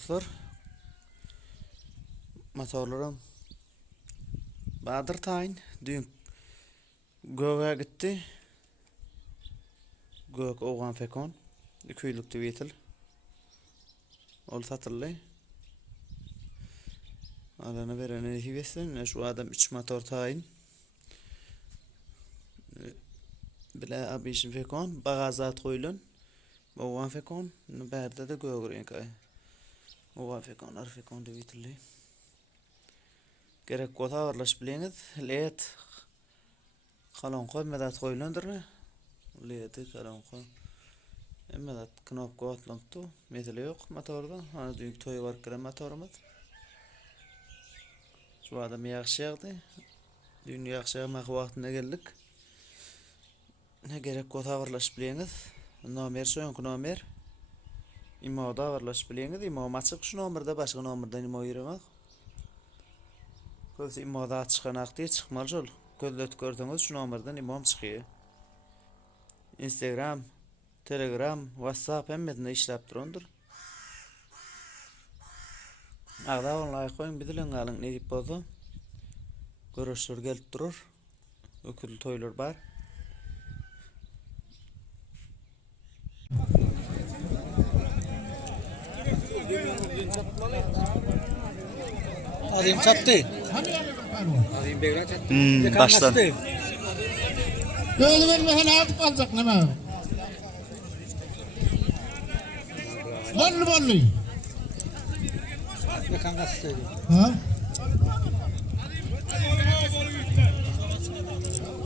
dostlar. Motorlarım Bahadır Tayin dün göğe gitti. Gök oğan fekon 200'lük tüvetil. Ol satırlı. Alana verene hivesin. Şu adam 3 motor tayin. Bile abi işin fekon. Bagazat koyulun. Oğan fekon. Berde de göğe renk ay. Oğan fekon, ar fekon tüvetilli. Gerek kota varlaş bileniz. Leyet. Kalon koy medat koyulundur. Leyeti kalon koy. Medat knop atlandı. Metali yok motorda. Hani dünkü toyu var kire motorumuz. Şu adam yaxşı yağdı. Dün yaxşı yağmak vaktine geldik. Ne gerek kota varlaş bileniz. Nomer soyunku nomer. İmo da varlaş bileniz. İmo açık şu nomerde başka nomerden imo yürümek. Kötü imo da açıkan aktiye çıkmalı jol. Gözlet gördünüz şu nomerden imom çıkıyor. Instagram, Telegram, WhatsApp hemmedine işlep durandır. Ağda online koyun bidilen alın ne dip bozu. Görüşür gelip durur. Ökül toylar var. Adim sattı. Adim Begra sattı. Baştan. Böyle vermesen atıp alacak ne mi? Bollu. Ne kankası dedi? Ha?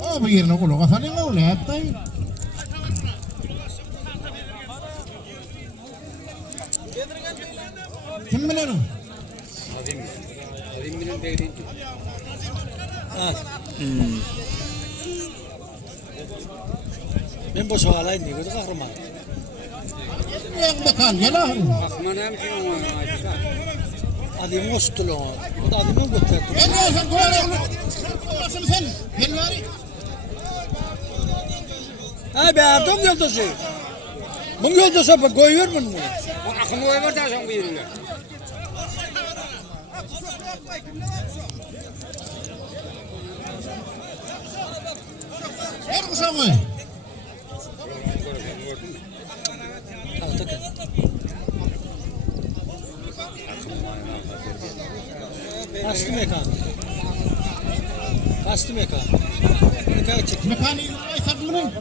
O bu yerine kulu kafanı mı öyle hatta? Kim bilir o? Adim bilen Begra'yı. Ben boş alayım diye, bu da kahraman. Yok bakan, gel ahırım. Manam ki o ayda. Adim ostulu o. Bu da adımı götürdü. Ben ne olsun koyarım. Sen sen. Ben var. Ha be adam yoldaşı. Bunun yoldaşı bak koyuyor mu? Akımı var da sen buyurun. Ver kuşamı. Takın. Bastım mekan. Mekan çek. Mekan iyi satmının.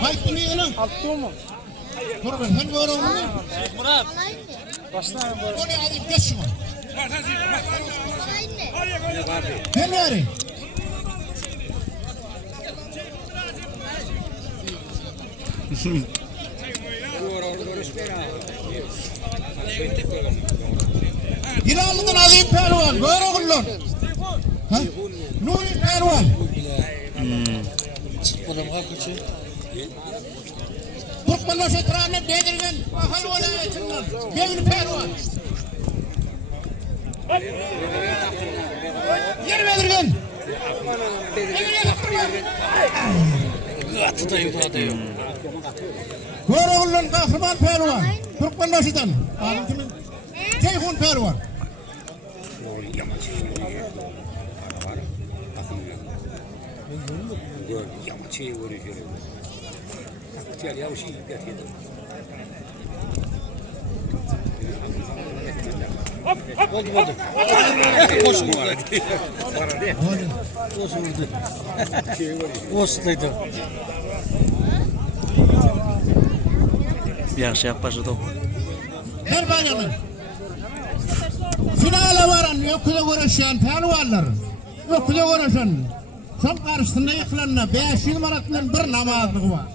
Hayt mı lan? Altı mı? Dur ben sen gör onu. Murat. Başla. Oraya alayım geç şunu. Ben nereye? Giralı'nın azim pervan, böyle oğlum. Nuri pervan. Çıkmadım kapıcı. Türkmenler şetrane bedirgen, ahal olayetinden. Gevin pervan. Yer bedirgen. Atı da yukarıda yok. Böyle oğlum kahraman pervan. Türkmenler şetrane. Ağabey kimin? Ceyhun pervan. Yamaçı vuruyor. Gel ya şey gel. Oldu. Koş vurdu. Koş vurdu. Ostaydı. Yaxşı yap başladı. Her bayramın. Finale varan yokula uğraşan pelvanlar. Yokula uğraşan. Son karşısında yıkılanına 500 maratının bir namazlığı var.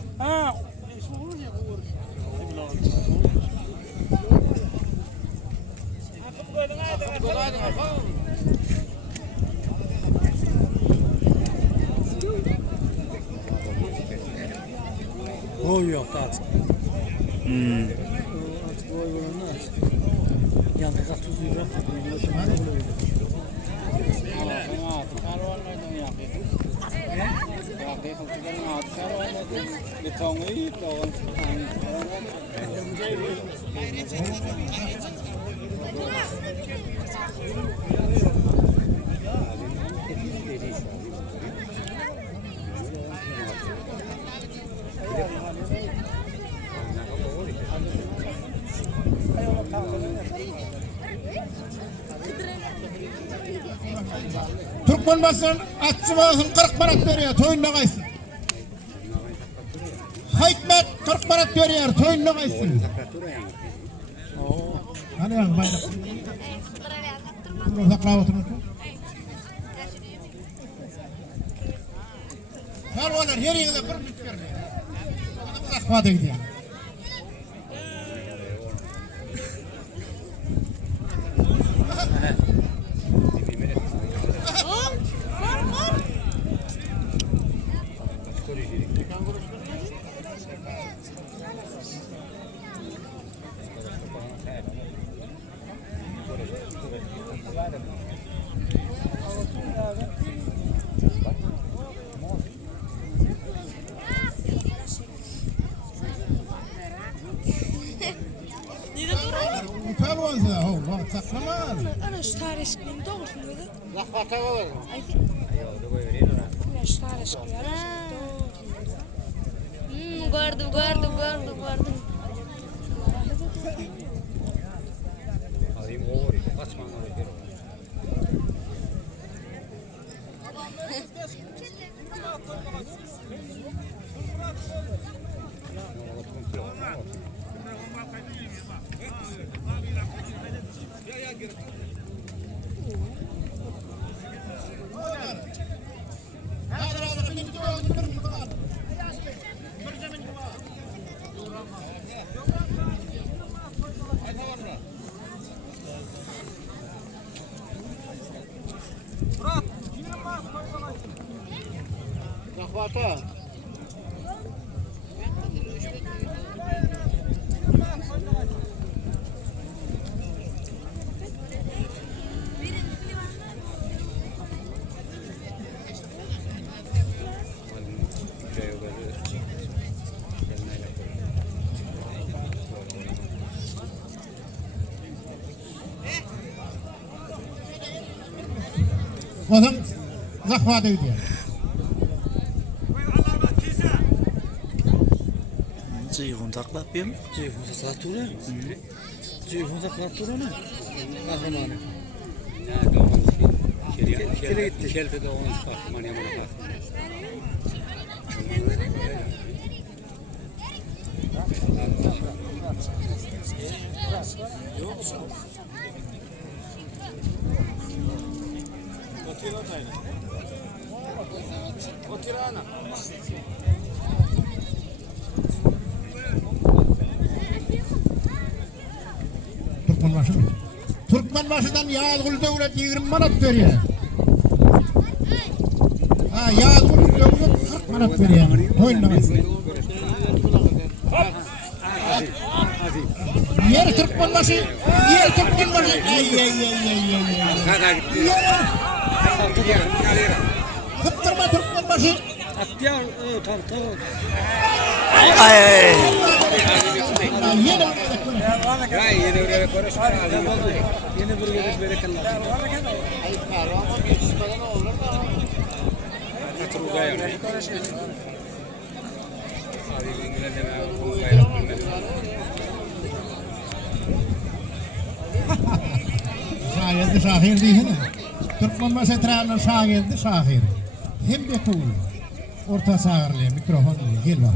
O yok artık. Artık o yolunu aç. Yanında tutuyor. Türkmen basın atçı basın 40 barat veriyor toyunda kaysın. Haytmet 40 barat veriyor toyunda kaysın. Hani yang bayrak. Bunu sakla oturun. Her olanlar her yerde bir bütçe. Sakla dedi ya. Utanmazsa o bak saklamaz. Ana şu tarih eşkiliğini doğrusun dedi. Zakata var. Ana şu tarih eşkiliğini Guardo. Alayım o var ya. Kaçmam lazım. Zakata. Adam zakata gidiyor. Ceyhun taklap yem. Ceyhun saklattırıyor. Ceyhun saklattırıyor ne? Bakın onu. Kele gitti. Kelpe de onu çıkarttım. Hani yamana kalktım. Türkmenbaşı mı? Türkmenbaşı'dan Yağızgül devlet 20 manat veriyor. Ha Yağızgül devlet 40 manat veriyor. Toyunda kaysın. Yer Türkmenbaşı. Yer Türkmenbaşı. Ay. Kaka gitti. Kıptırma Türkmenbaşı. Atya tartı. Ay. Yine Ya yine oraya konuşma. Yeni bir yere berekeller. Turgay yani. Abi İngilizce mi? Turgay bilmedim. Şagirdi şahir değil mi? Türkmenbaşı trağının şagirdi şahir. Hem de tuğul. Orta sağırlıya mikrofon diye gel bak.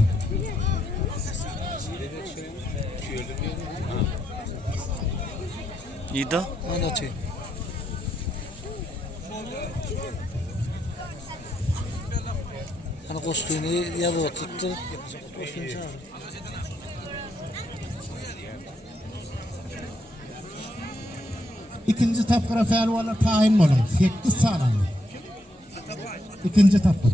İda. Anlatayım. Hani kostuğunu yalı oturttu. Kostuğunu çağırdı. İkinci tapkıra fervala tayin olun. 8 sağlandı. İkinci tapkır.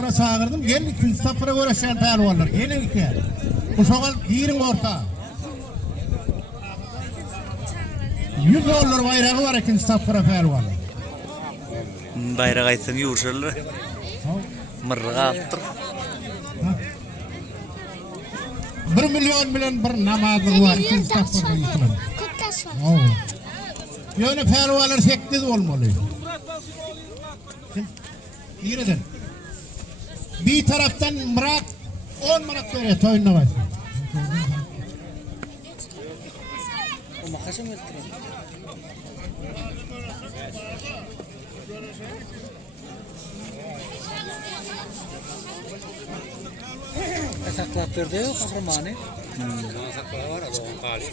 tapıra çağırdım. Gel ikinci tapıra uğraşan pehlivanlar. Gelin iki. Bu şoğal girin orta. 100 dolar bayrağı var ikinci tapıra pehlivanlar. Bayrak aytsan yurşarlar. Mırga attır. 1 milyon bilen bir namazı var ikinci tapıra yıkılan. Yani pehlivanlar 8 olmalı. Yürüdün. Bir taraftan Murat 10 Murat veriyor toyununa başlıyor. Ama kaça mı ettirin? Esaklat verdi yok kahramanı. Sakları var ya doğan kali.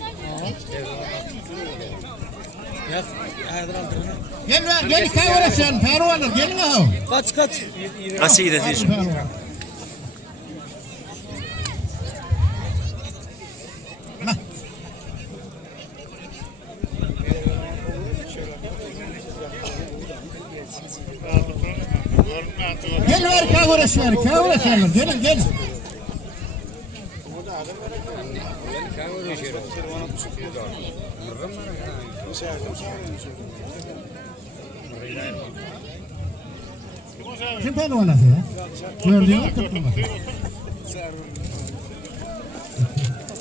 Ya aydır aldırına. Gel kaybolursun pehlivanlar gelin ha. Kaç. Nasıl gidesin? Gel ver kaybolursun gelin gel. Kim pehlivan nasıl ya? Gördüğün mü tuttum bak.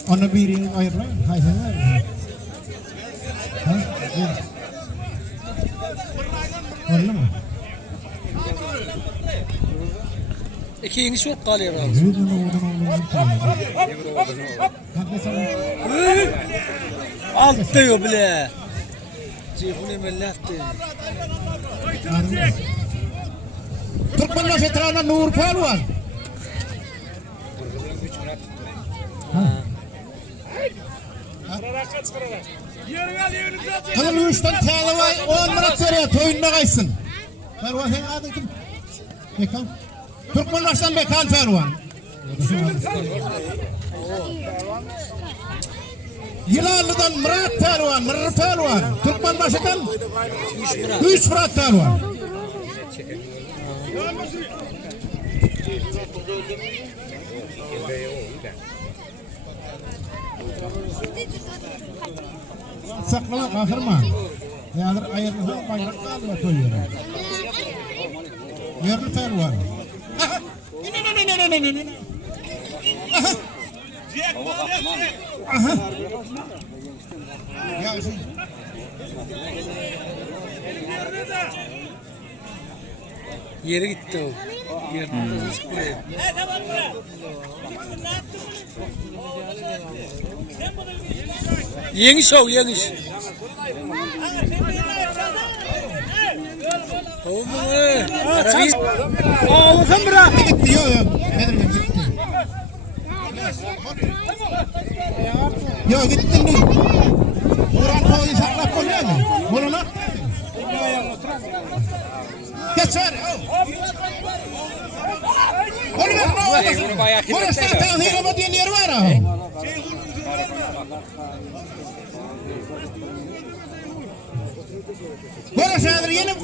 Onu birini ayırmayın. Haydi ver. Ha? Gel. Öyle mi? İki yeniş yok kalıyor abi. Alt diyor bile. Cihuni mellafti. Türkmenler Fetrana Nur Pehlivan. Kızıl üçten tane var 10 Murat veriyor toyununa kaysın. Pehlivan senin adın kim? Bekan. Türkmenler'den Bekan Pehlivan. Yılanlı'dan Murat Pehlivan, Murat Pehlivan. Türkmenbaşı'dan 3 Murat Pehlivan. Saklama kahırma. Yadır ayırırsa bayrak kalıyor koyuyor. Yerli Pehlivan. Aha. Ne. Aha. Aha. Ya Yeri gitti o. Yerden çıktı. Yeniş o yeniş. Oğlum Arabi. Ağlasın bırak. gitti yok. Yok gittin mi? Kur'an koyu saklap koyuyor mu? Bunu lan. Geç ver. Onu ver. Bunu zaten hırama diyen yer var ha. Bunu şadır yine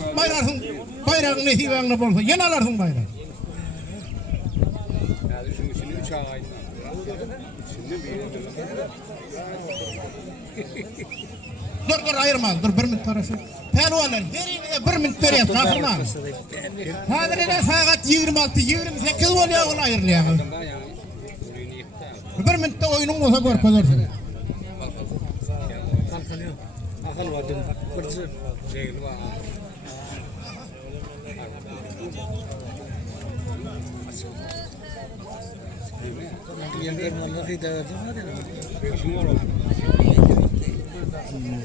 bayrağın nesivanını bulsa yine alarsın bayrağı. Yani şunun içinde 3 ağaydı. Şimdi Dur ayırma dur 1 minut karşı. Pehlivanlar her 1 minut veriyor kahırma. Hazırına saat 26-28 oluyor onu ayırlayalım. 1 minutta oyunun olsa gör kazarsın. Akıl var dedim. Kırdı. Şeyli var. Yeniden vallahi hidayet etmedi.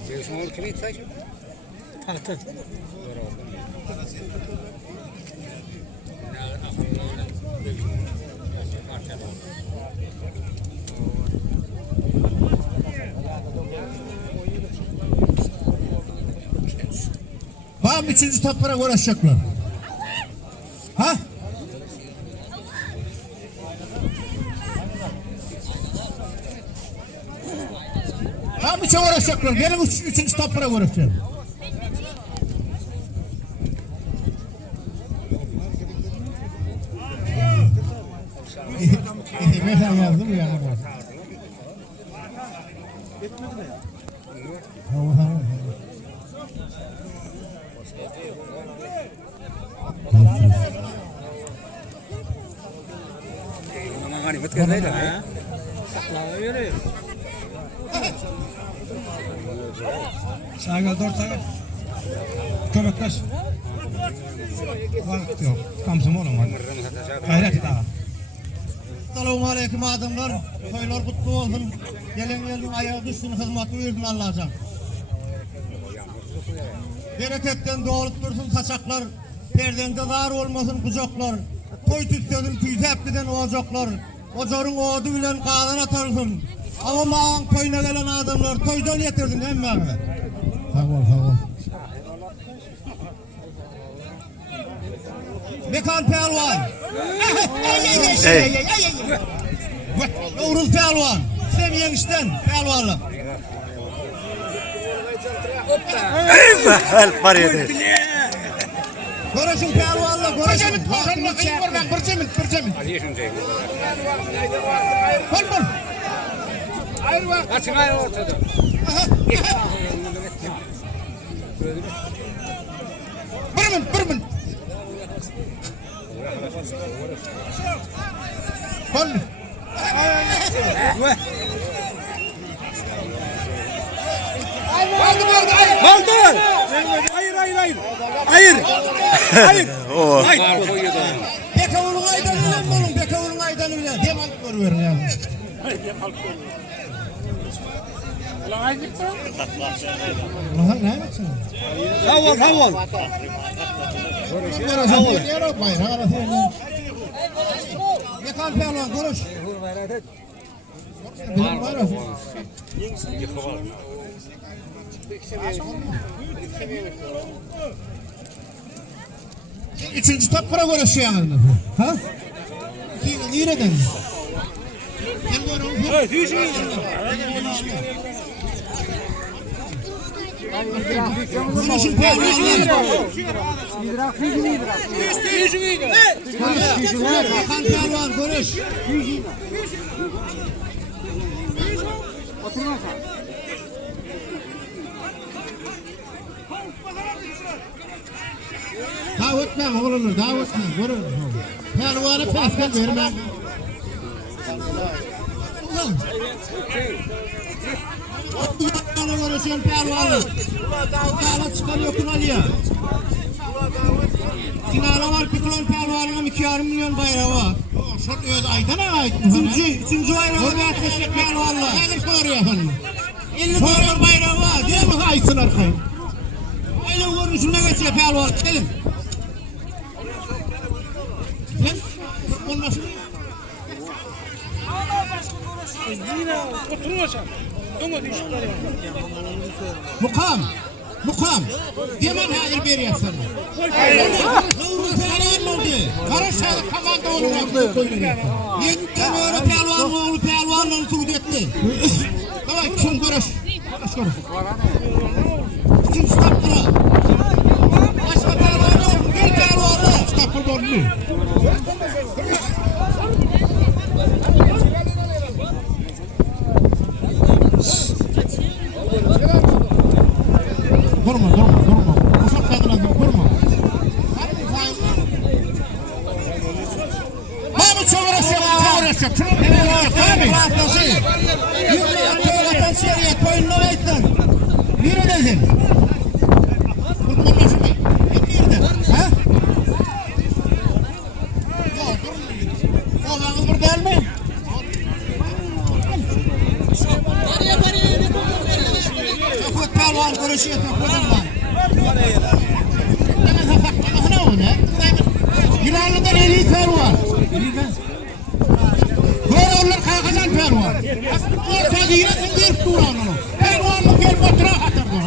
Beşmur kimi itsaydı? Tahtı. Bağım 3. taplara uğraşacaklar. Ha? Bağım 3'e uğraşacaklar. Gelin 3. taplara uğraşacaklar. Mesela yazdı bu yana bak. Tamam. Aman ganibet gelmeydi ha. Saklama yürü. Sağa gel, 4 sağa gel. Köpektaş. Vakit yok. Kamsım oğlum hadi. Gayret et ağa. Selamun aleyküm adamlar. Toylar kutlu olsun. Gelin ayağı düşsün, hizmet buyursun Allah'can. Bereketten doğrult dursun saçaklar. Perdende zar olmasın kucaklar. Toy tütsenin tüyse hepsiden ocaklar. Ocarın oğdu bilen kağıdan atarsın. Ama mağan toyuna gelen adamlar toydan yetirdin hem mi? Sağ ol. Mekan Pelvan. Uğruz Pelvan. Seviyen işten Pelvanlı. Eyvah, var yedi. Görüşün Pelvanlı, görüşün. Pırçemil. Kol. Açın ayrı ortada. Pırmın. Kol. Baldı. Hayır. O. Bekavulun aydanı bilen. Hem alıp görüverin ya. Ulan ne yapıyorsun? Havol. Mekan Pelvan, konuş. Üçüncü tapkara görüşüyorsunuz. Ha? Nereden? Evet, Hakan Pelvan konuş. Davetme oğlunu, davetme. Pelvanı pesken vermem. Pelvanı konuşuyorsun pelvanı. Davet çıkarıyor Kunalı'ya. Kinara var Piklon pelvanına 2,5 milyon bayrağı var. Şort öyle aydan ait mi? Üçüncü bayrağı var. Teşekkür pelvanla. Nedir koruyor efendim? 50 milyon bayrağı var. Değil mi? Aysın arkayı. Öyle görünüşüne geçiyor pelvan. Gelin. Sen olmasın. Mukam. Demen hazır veriyorsun. Karışadı komanda oğlum. Yetten öyle pelvanla suud etti. Tamam kim görüş. Kim stoptura. Başka pelvan yok. Bir pelvanla. Stoptur olmuyor. Durma. Uşak kadına durma. Mahmut çok uğraşacak. Abi. Yürü seriye koyun novayttan. Yürü dedim. Kurtulmasın mı? Yürü ha? Yok durma. O zaman burada değil mi? Çok pelvan konuşuyor. Yılanlı'dan eli pelvan. Böyle onlar kalkadan pelvan. Ortada yine bir turan onu. Pelvanlı gel batıra atırdı.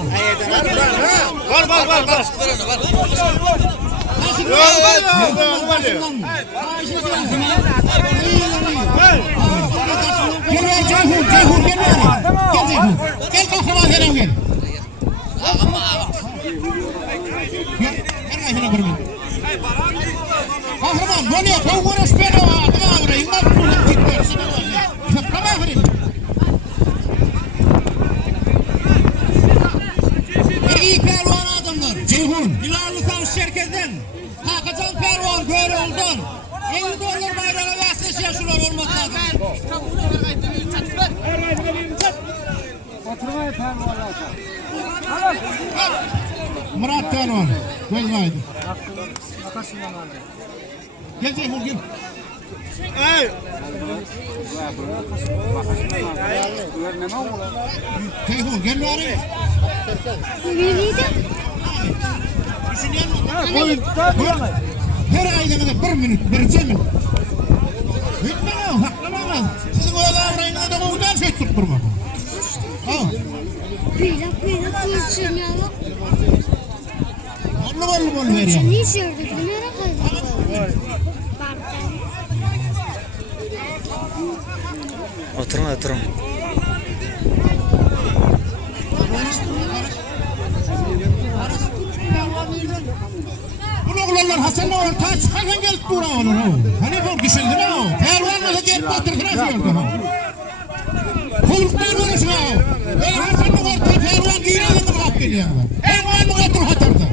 Var. Gel Ceyhun gel kahraman selam gel. Kahraman, böyle uğraş beni o adına burayı. Kars Çerkez'den Hakan Pervan Göroğlu'dan 50 dolar bayrağı vasıtası yaşıyorlar olmak lazım. Oturmaya pervanı Murat Pervan göz vardı. Gel Ceyhun gel. Ceyhun gel bari. Her aylığında 1 minut, 1 minut. Bitme o, haklama lazım. Sizin oğlan rengine de o kadar şey tutturma. Pila kurşunyalı. Onu ver ya. Ne sürdü? Nereye kaydı? Oturun. Bunu oğlanlar Hasan'la ortaya çıkarken gelip dura olur. Hani bu düşündü ne o? Pervanla da gelip oturur diyordu. Kuluktan uğraşma o. Böyle Hasan'la ortaya pervan giyinelim mi bak geliyor. Pervanla otur hatırda.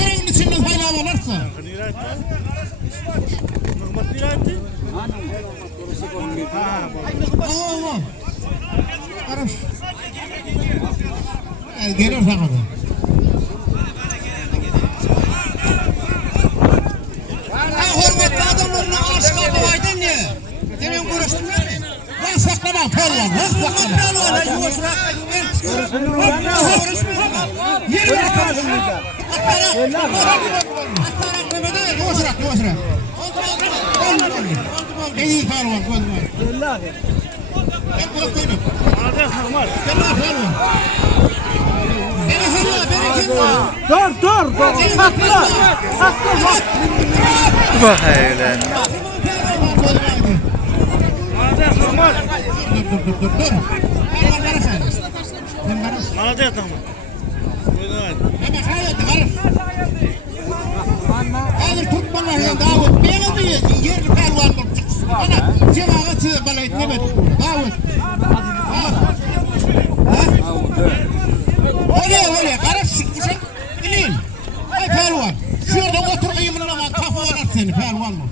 Yerin içinden hayla varsa. Allah. Karış. Gelir sana da. Hürmetli adamlarına aşık olmayaydın ya. Senin konuştun mu? Ben saklamam pervan. Ben saklamam. Ben konuşmak. Yeri ver karşımda. Konuşrak. İyi pervan. Ben kulak koydum. Gel lan pervan. Beni hırla, beni kim? Dur. Sakla. Bak öyle. Dur. Pervan sen. Alacak tamam. Hemen hayatı var. Hazır tutmalar ya Davut. Beni mi yerini pervan çıksın. Bana cemaat çığır bana etmemek. Davut. Öyle. Karış çıkmışsın. İnin. Ay pervan. Şurada otur kıyımına bak. Kafa var seni pervan mı?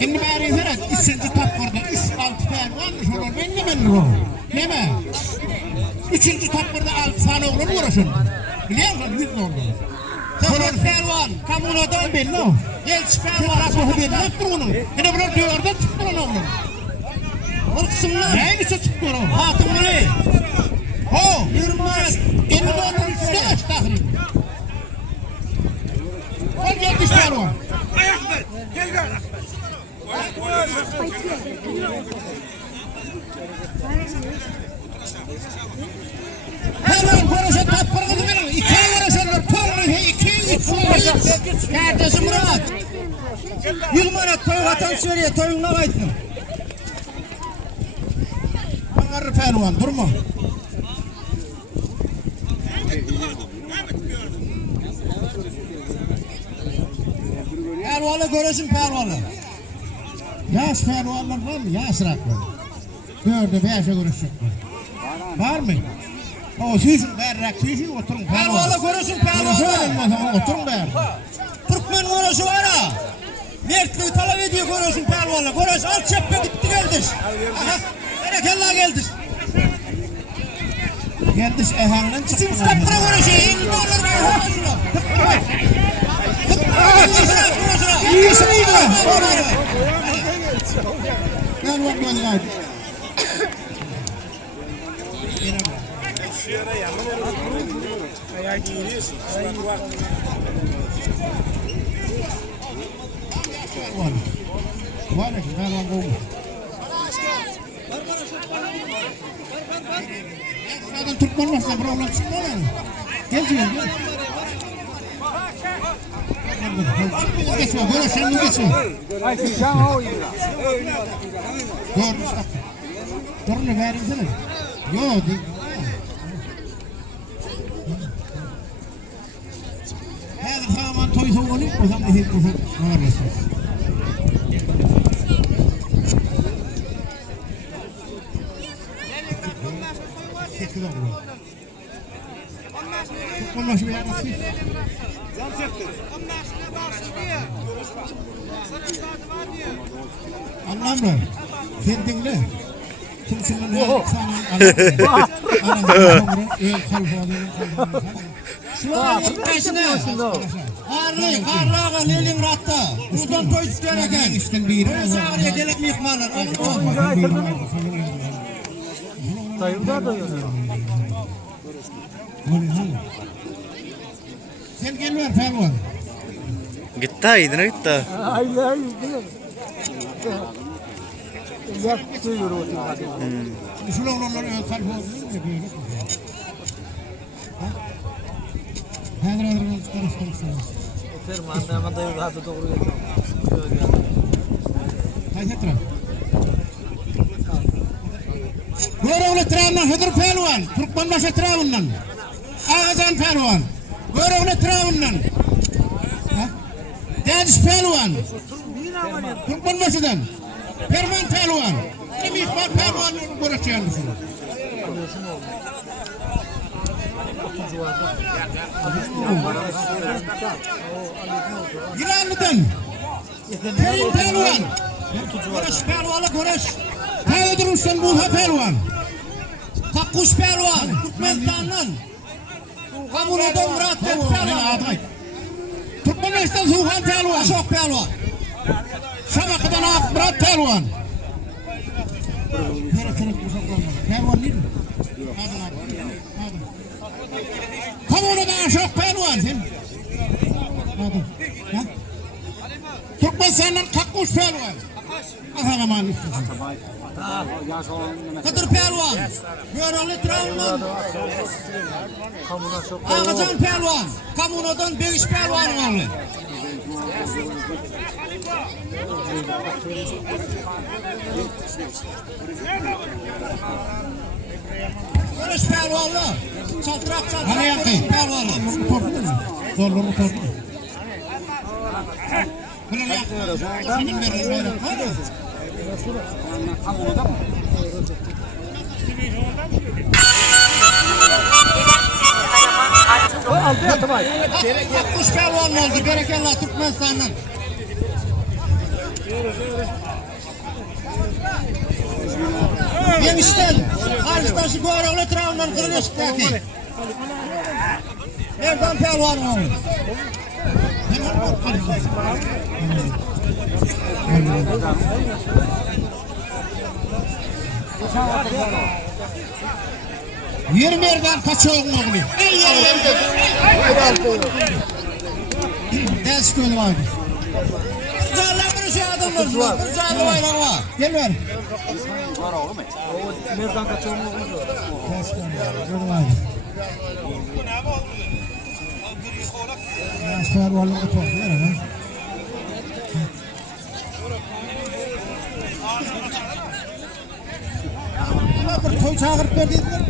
Şimdi bari izleyin. 3. tapırda 3-6 pervan olur. Ben o. Ne mi? 3. tapırda 6 tane olur mu uğraşın? Biliyor musun? 100 oldu. Sonra pervan. Kamuna da belli o. Gelç pervan. Kapı belli. Yaptır onu. Yine bunu diyorlar. Çıktı onu oğlum. O kısımlar. Neyini çıktı onu? Hatım bunu. Ho. Yürümez. 50 dolar üstüne aç tahmin. Ol gelmiş pervan. Hemen konuşan tapırgını verin. 2 konuşanlar. Torunu 2-3. Kardeşim Murat. 100 manat toy vatan söyleye toyunla kaydın. Angarı pervan durma. Pervanı görürsün pervanı. Yaş pervanlar var mı? Yaş raklar. 4'e 5'e görüşecekler. Var mı? O süsün berrak süsün oturun pervan. Pervanı görürsün pervanı. Oturun berrak. Türkmen görürsü var ha. Mertliği talep ediyor görürsün pervanı. Görürsün alt çöpe gitti geldir. Berekella geldir. Geldir ehandan çıktı. Bütün stoplara görürsün. 50 dolar ver. İyisi iyi mi? Gel bak gel. Var ya ben anladım. Zaten Türkmen varsa problem çıkmıyor yani. Gel. Geçme, böyle sen mi geçme? Ay sen o iyi. Doğru. Doğru ne verirsene? Yok. Her zaman toy soğunu o zaman hiç bu var mısın? oğlu. Tutmamış bir yana siz. Anlamlı. Kendinle. Kimsinin ne sana anlamlı. Şuan yetmesine. Karlığa lelin ratta. Buradan toy tutuyor eken. İşten biri. Sağırıya gelip mihmanlar. Dayımda da yok. Sen gel ver Ferman. Gitti aydın gitti. Hayır hayır. Yaptı yürü. Şulan onları kalp oldu. Hadi karıştırırsınız. Ferman hemen dayı rahatı doğru geçiyor. Haydi etra. Görevli Travundan Hıdır Pelvan, Türkmenbaşı Travundan, Ağazan Pelvan, Görevli Travundan, Deniz Pelvan, Türkmenbaşı'dan, Ferman Pelvan, İhbar Pelvan'ı görüşeceğiniz. Yılanlı'dan, Kerim Pelvan, Görüş Pelvan'ı görüş, Haydi Ruslan Bulha Pelvan, Kakkuş Pelvan, Türkmenistan'dan, Kamuro'dan Murat Pelvan, Türkmenistan Zuhan Pelvan, Aşok Pelvan, Şabakı'dan Murat Pelvan. Pelvan değil mi? Kamuro'dan Aşok Pelvan. Türkmenistan'dan Kakkuş Pelvan. Kahraman istiyorsun. Kadir Pelvan, Görevli Travundan, Ağazan Pelvan, Kamuno'dan Beyiş Pelvan oğlu. Görüş Pelvanlı, çaltırak Pelvanlı. Zorluğunu tordu. Bunu yaptı. Senin verin bayrak var mı? Kuş Pelvan oldu, berekallah Türkmenistan'dan. Yemişten, Karşıtaşı Görevli Travundan Kırgız'daki. Nereden Pelvan oldu? Yermerden kaçıyor oğlu. Ders köyü vardı. Zarlar bir şey adamlar. Bir zarlı bayrağı var. Gel ver. Nereden kaçıyor mu? Ders köyü vardı. Ders köyü vardı. Bir toy çağırıp verdiydiler.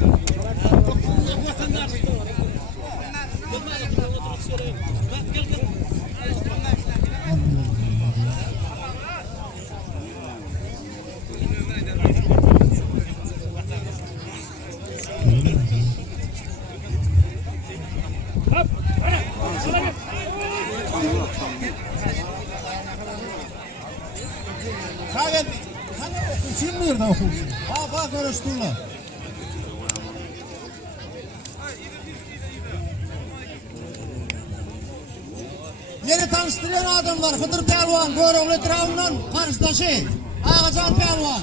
Saget, kim nerede okuyorsun? Bak görüştüğünle. Yeni tanıştıran adamlar Hıdır Pelvan, Görevli Travundan Karşıtaşı, Ağazan Pelvan,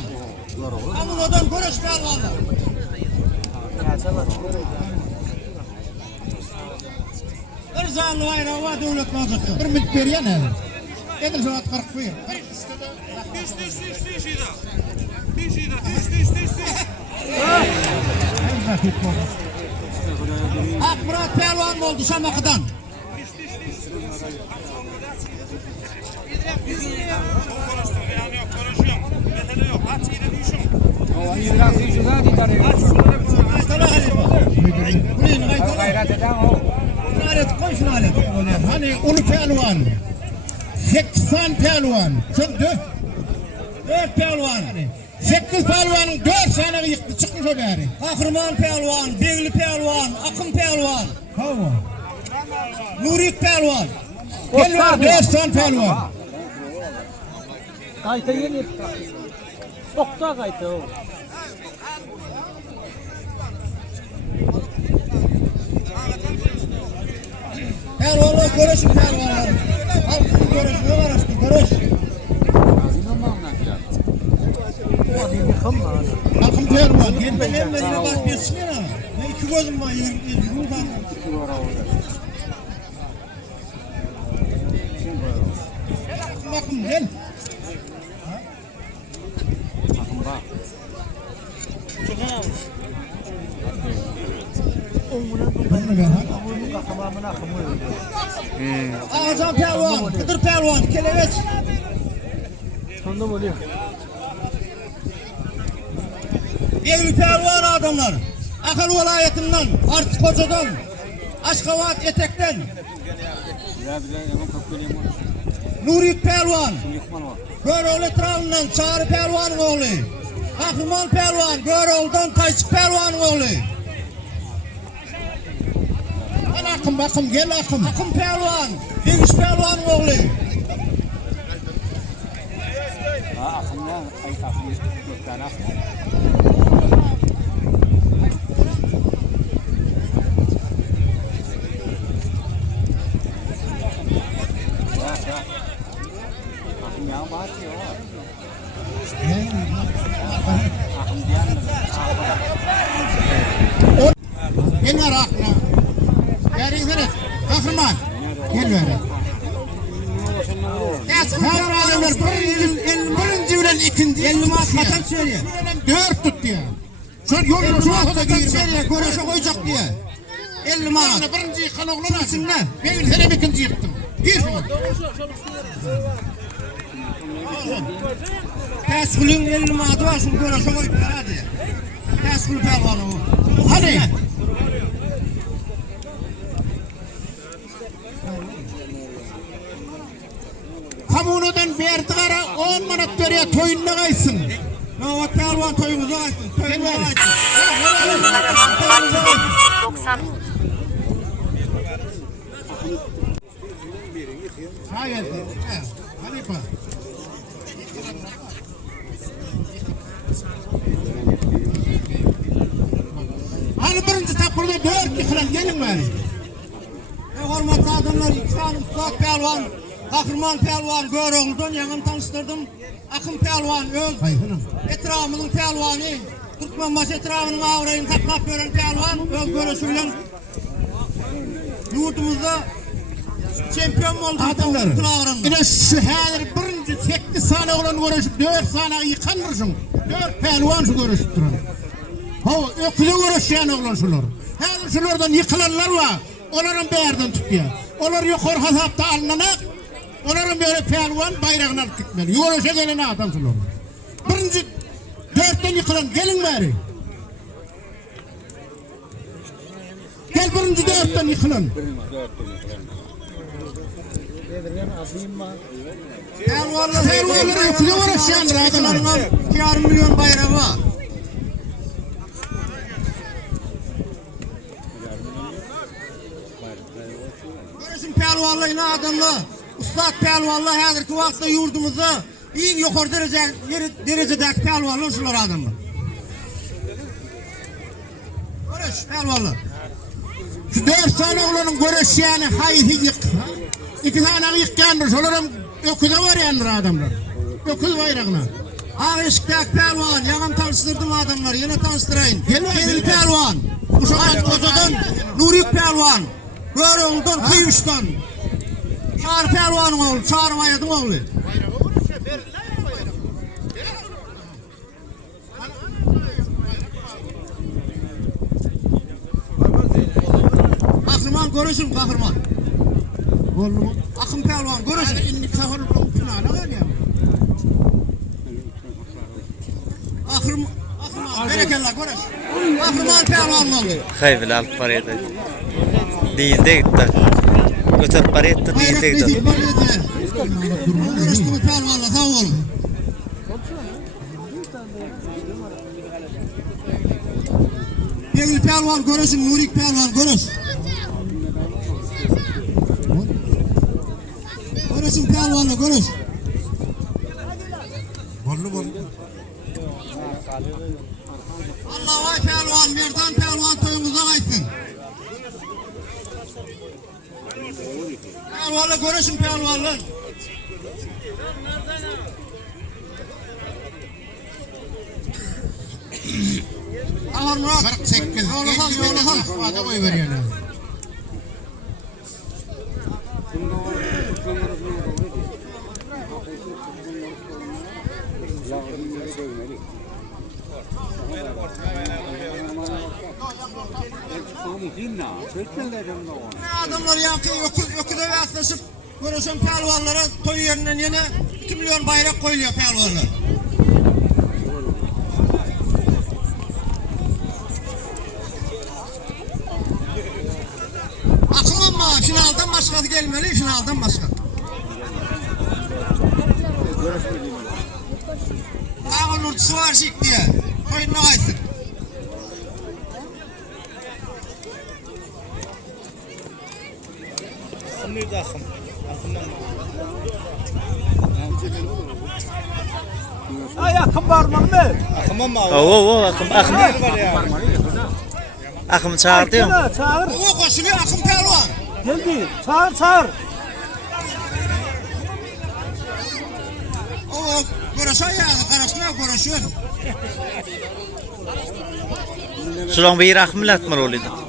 Kamuro'dan Görüş Pelvanlar. Bir zarlı bayrağı var devlet mazıktı. Bir mit veriyor ne? Edil saat 41. Ak Murat Pelvan oldu Şamakı'dan. Hani Ulu Pelvan, 80 Pelvan, çünkü 4 Pelvan, 8 pelvanın 4 sene yıktı çıkmış o beri. Kahraman pelvan, Begli pelvan, Akın pelvan. Tamam. Nurik pelvan. Gel var 4 tane pelvan. Kayta yeni. Sokta kayta o. Pelvanlar görüşün pelvanlar. Halkın görüşü ne var açtın görüş. Akın pelvan. Gel ben ellerine bak geçsin ya. Ne 2 gözüm var yürü var. Bakın gel. Ağzan pelvan, Kıdır pelvan, kelebek. Sonunda mı oluyor? Evli pelvan adamlar. Akıl vilayetinden, Artık Koca'dan, Aşkavat Etek'ten. Nuri pelvan. Göroğlu Tralından Çağrı pelvanın oğlu. Kahraman pelvan, Göroğlu'dan Tayyip pelvanın oğlu. Akım bakım gel akım. Akım pelvan, Deviş pelvanın oğlu. Gel ver aklına. Verin verin. Kahraman. Gel verin. Her adamlar birinci bilen ikinci. 50 maat vatan seriye. 4 tut diye. Şöyle yolunu şu vatan seriye göreşe koyacak diye. 50 maat. Birinci yıkan oğlan açın ne? Ben sene ikinci yıktım. Gir şunu. Teskulün 50 maatı var şunu göreşe koyup ver hadi. Teskul pelvanı bu. Hadi. Kamunudan verdiğara 10 manat veriyor toyununa kaysın. O pelvan toyumuza kaysın. Toyumuza kaysın. 90. Hayır. Hadi bak. Hani birinci tapırda 4 yıkılan gelin bari. Hormatlı adamlar İksan Usta pelvan. Kahraman pelvan Göroğlu'dan yanım tanıştırdım. Akın pelvan öz. Etrafımın pelvanı. Türkmenbaş etrafının avrayını takkap gören pelvan. Öz görüşüyle yurtumuzda şampiyon oldu. Adamlar. Yine şu her birinci 8 saniye olan görüşüp 4 saniye yıkanırsın. 4 pelvan şu görüşüp duran. Ökülü görüşen olan şular. Her şulardan yıkılanlar var. Onların bir yerden tutuyor. Onlar yukarı hasapta alınanak. Onların böyle pelvan bayrağını alıp gitmeli. Yürüyüşe gelen adamsın onlar. Birinci 4'ten yıkılan gelin bari. Gel birinci 4'ten yıkılan. Pelvanları yıkılıyor uğraşıyorlar adamlar. 2,5 milyon bayrağı var. Görüşün pelvanlığına adamlar. Ustad pelvanlar hazırki vaxtda yurdumuzda en yukarı derecedeki pelvanlar şular adamlar. Görüş pelvanlar. Şu 4 tane oğlanın görüşeceğini hayfi yık. 2 tane yıkkandır. Şularım öküze var yandır adamlar. Öküz bayrağına. Ağışıktaki pelvan. Yanım tanıştırdım adamlar. Yine tanıştırayın. Gelin pelvan. Uşak'ın Koca'dan Nurik pelvan. Göroğlu'dan Kıyış'tan. Çağrı pelvanın oğlu. Çağrı Mayad'ın oğlu. Kahraman görüşün kahraman. Oğlum. Akın pelvan görüşün. İnlik sahurun finale var ya. Kahraman. Berekeller görüş. Kahraman pelvan oldu. Hayvil alıp paraydı. Değil de gitti. Ötep paraydı değil de gitti. Görüştüğümüz pelvanla sağ olun. Cegil Pelvan görüşün, Nurik Pelvan görüş. Görüşün Pelvan'la görüş. Bollu. Allah'a Pelvan, Merdan Pelvan toyumuza kaysın. Pelvan'la görüşün Pelvan'la. Ağır Murat. 48. Yoğlasal. Hadi koy veriyor. Adamlar yakın öküde yaklaşıp görüşen pelvanlara toy yerinden yine 2 milyon bayrak koyuluyor pelvanlar. Akım ama finaldan başka gelmeli, finaldan başka. Ağın urtusu var şık diye, koyununa kaysın. Nerede akım? Ay akım var mı? Akım mı? Akım. Var ya. Akım çağırdı ya. Çağır. O koşuluyor akım pelvan. Geldi. Çağır. O görüşüyor ya, karışmıyor görüşüyor. Şuran bir akım latmar oluydu.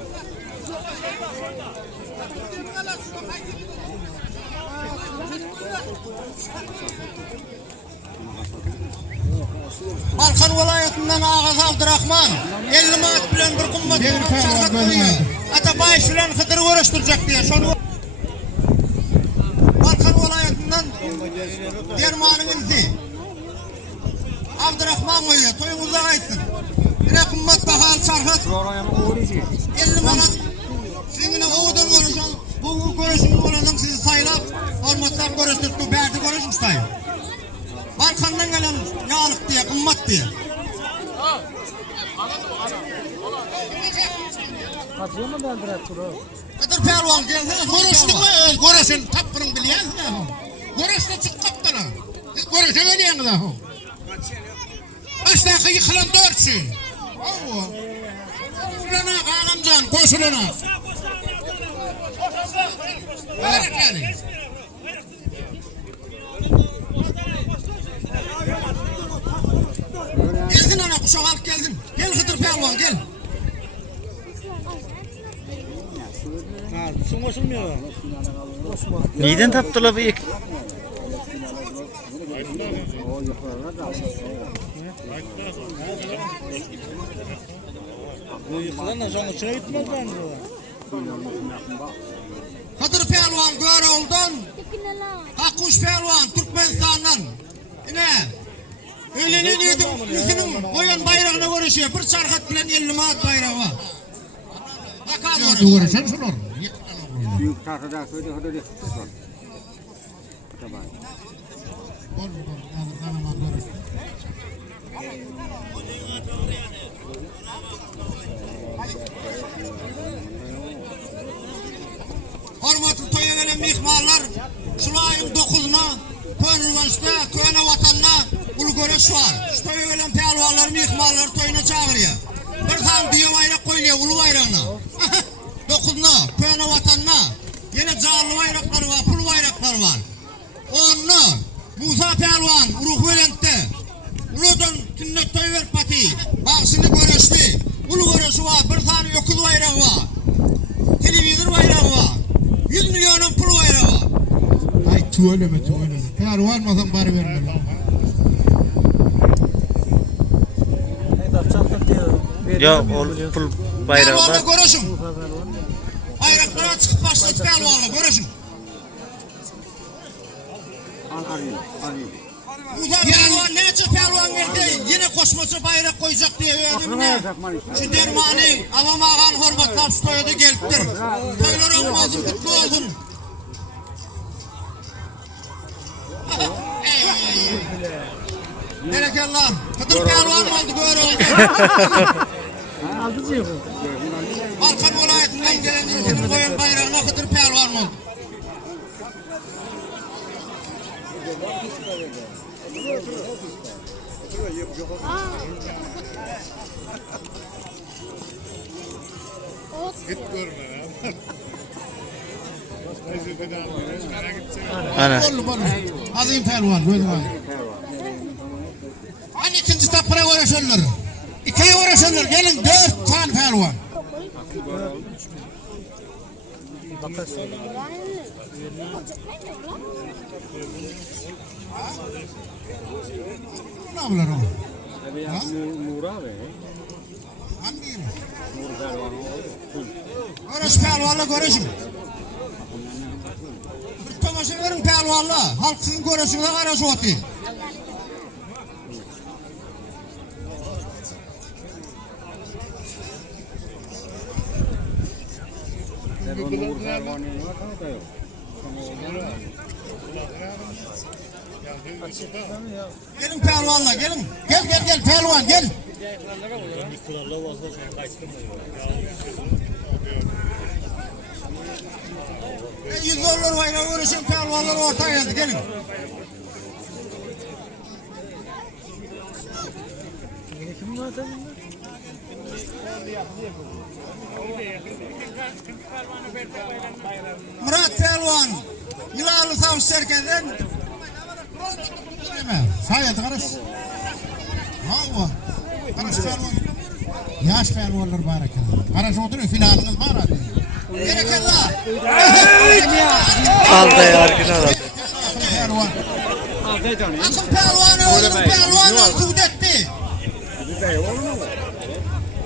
Balkan vilayetinden Ağaz Abdurrahman 50 manat bilen bir kumbat şarkat koyuyor. Atabayiş bilen Hıdır'ı uğraştıracak diye. Balkan vilayetinden Derman'ın izi Abdurrahman koyuyor. Toyumuza kaysın. Yine kumbat bakal şarkat 50 manat. Seninle oğudan konuşan, bu görüşün olanın sizi sayılap olmazsan görüştürdü. Berdi görüşmüş sayın. Balkan'dan gelen yağlık diye, kımmat diye. Kaçıyor mu ben direkt turu? Kadir Pelvan geldi. Görüştün mü? Görüşün tapkırın biliyen mi? Görüşte çık kaptana. Görüşe veriyen mi? Baştaki yıkılan dörtsün. Koşulana Ağamcan, koşulana. Bayrak yani. Geldin ana kuşak alıp geldin. Gel Hıdır Pelvan gel. Ha, su koşulmuyor. Neden taptılar bu ilk? Bu yıkılan sonra içine gitmez bence. Hıdır Pelvan Göroğlu'dan, Hakkuş Pelvan Türkmenistan'dan. Yine öğlenin yüzünün koyun bayrağına görüşüyor. Bir çarkat bilen 50 manat bayrağı var. Bakalım görüşen şunlar. Büyük tahtada söyle hadi. Tamam. Hormatlı toya gelen mihmallar şunu ayın 9'una Könrüvanç'ta Köyene vatanına ulu görüş var. Şu toya gelen pelvallar mihmallar toyuna çağırıyor. Bir tane büyük bayrak koyuyor ulu bayrağına. 9'una Köyene vatanına yine canlı bayrakları var, pul bayrakları var. Onunla Musa Pelvan Uruh Velent'te Ulu'dan tünnet toy ver pati. Baksını görüştü. Ulu görüşü var. Bir tane öküz bayrağı var. Televizyon bayrağı var. 100 milyonun pul bayrağı var. Ay tuğleme. Pelvan mazan bari vermeli. Ya o pul bayrağı Pelvanla var. görüşün. Bayraklara çıkıp başladı Pelvanla görüşün. Musa Pelvan nece Pelvan geldi yine koşması bayrak koyacak diye verdim ne? Şu dermani avam ağan hormatlar şu toyada geliptir. Toylar olmazın kutlu olsun. Berekallah. Kıdır Pelvan oldu böyle oldu. aldı diyor. Balkan vilayetinden gelen insanın koyun bayrağına Hıdır Pehlivan oldu. Git görme ya. Ana. Azim Pehlivan, gözüm var. Hani ikinci tapıra uğraşanlar. İkiye uğraşanlar. Gelin 4 tane pehlivan. Ne yapıyorlar o? Nur abi. Hangi yeri? Nur Pehlivan. Görüş pehlivanla görüşün. Bir tamaşa verin pehlivanla. Halk sizin görüşünüze karşı otu. Nur Pehlivan'ın var da yok. Gelin pehlivanla gelin. Gel pehlivan gel. $100 vayla uğraşın pehlivanlar ortaya geldi gelin. Kim var da? Murat Pehlivan. Yılalı Savcı Serken'den. Sayet karış. Hava. Karış pehlivan. Yaş pehlivanlar barakallah. Karış oturuyor finaliniz var hadi. Gerekenler. Aldı ya orijinal. Pehlivan. Akın pehlivanı oğlum pehlivanı tuğdetti.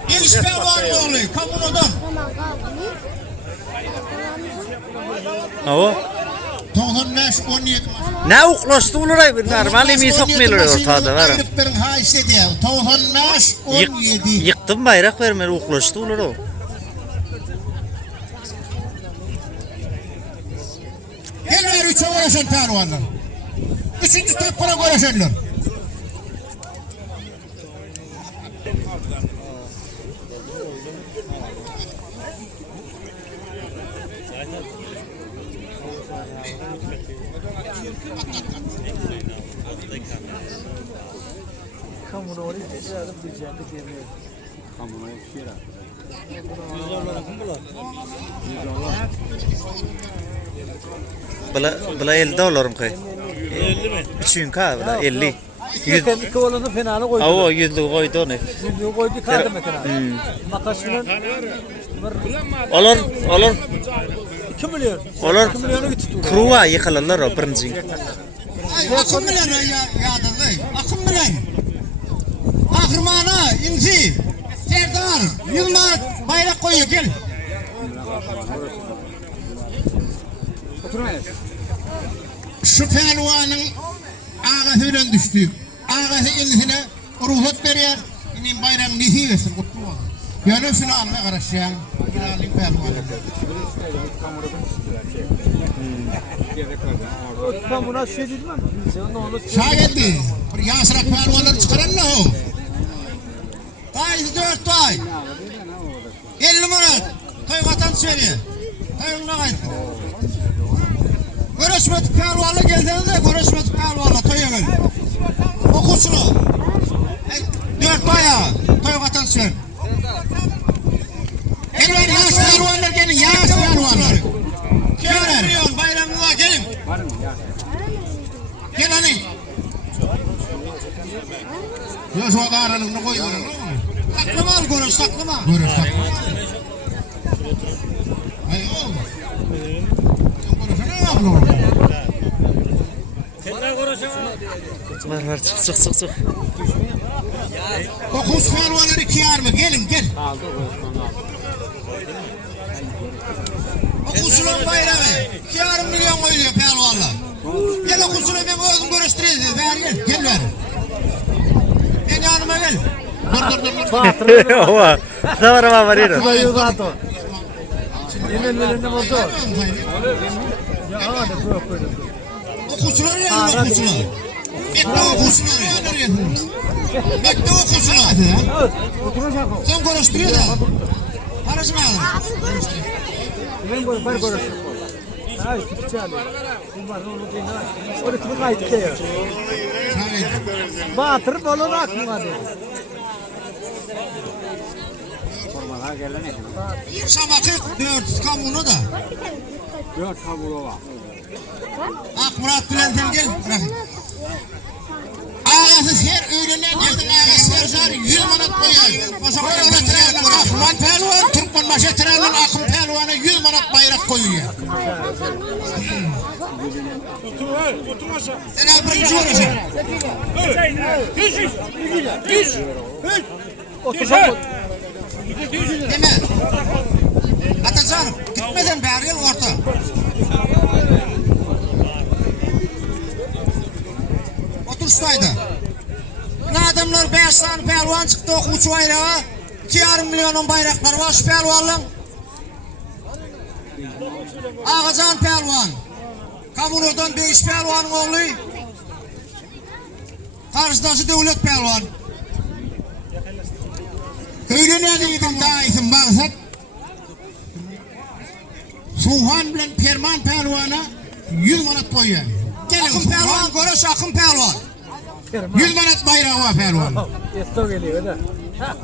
İliş pehlivanı oğlu. Kamunodan. Ava. 95 17. Ne uklaştı ular bir normal mi sokmuyorlar ortada var. Aylıkların haisi diye. 95 17. Yıktım bayrak vermeli uklaştı ular o. Gelin 3'e uğraşan pehlivanlar. 3. tapıra uğraşanlar. Kamunu oraya geçirdim diyeceğim de geliyor. Kamuna yetişiyor. $100 kim bular? Bula $50 koy. 50 mi? Üçün ka bula 50. Kendi kovalanın fenalı koydu. Ava 100'lük koydu onu. Yüzüğü koydu kaldı mesela. Makas filan. Olur. 2 milyon. Olur. 2 milyonu tuttu. Kruva yıkılırlar o birinci. Akın bilen yadırdı. Akın bilen. Ahırmana, inci, serdar, yılmaz, bayrak koyuyor gel. Oturmayın. Şu pehlivanın ağasıyla düştü. Ağası kendisine ruhsat veriyor. İnin bayram nihi versin, kutlu olsun. Gönül finalına karışan Hilal'in pehlivanı. Kamuna şey dedim mi? Sen ne olur? Şahitti. Yasırak pehlivanları çıkaran ne o? Dayısı 4 day. 50 manat. Toy vatan söylüyor. Toyunla kayıt. Görüşmedik pehlivanla geldiğinde de görüşmedik pehlivanla toya gel. Okusunu. 4 daya. Toy vatan söylüyor. Gelin yaş pehlivanlar gelin. Yaş pehlivanlar. Gelin bayramına gelin. Gel hani. Ya şu adam aranımda koyuyor. Saklama al görüş saklama. Görüş saklama. Hayır oğlum. Sen görüşene ne yapıyorsun? Var çık. 9 pehlivanlar 2 yar mı? Gelin gel. Okusunun bayramı. 2,5 milyon koyuyor pehlivanlar. Gel okusunu ben özüm görüştüreceğiz. Ver gel. Gel ver. Ben yanıma gel. Dur. Ava. Zavar var yeri. Bayı zaten. Yemen verende oldu. Ya hadi koy. Okusunu ne okusunu? Mekte okusunlar ya. Mekte okusunlar. Sen konuşturuyor da. Karışma alın. Ben görüşürüm. Ay, tutacağım. Bunlar onu değil ha. Orada kimi kayıt diyor. Batır bolun aklıma diyor. Bir şabakı 4 kamunu da. 4 kabul var. Akmurat Bülent'im gel. Bırakın. Ağası her öğlene geldin ağası her 100 manat koyuyor. Koşaklar ona tren Akman Pelvan, Türkmenbaşı trenin Akım Pelvan'a 100 manat bayrak koyuyor. Sen abi birinci olacaksın. Deme. Atacan gitmeden beri gel orta. Otur şurayda. Ne adamlar 5 tane pelvan çıktı okuçu bayrağı. 2,5 milyonun bayrakları var şu pelvanın. Ağacan pelvan. Kamunodan 5 pelvanın oğlu. Karşıdası devlet pelvan. Köylü ne dedim daha isim baksat. Suhan bilen Perman pelvana 100 manat koyuyor. Akın pelvan görüş akın pelvan. 100 manat bayrağı var pelvan. Esto geliyor da.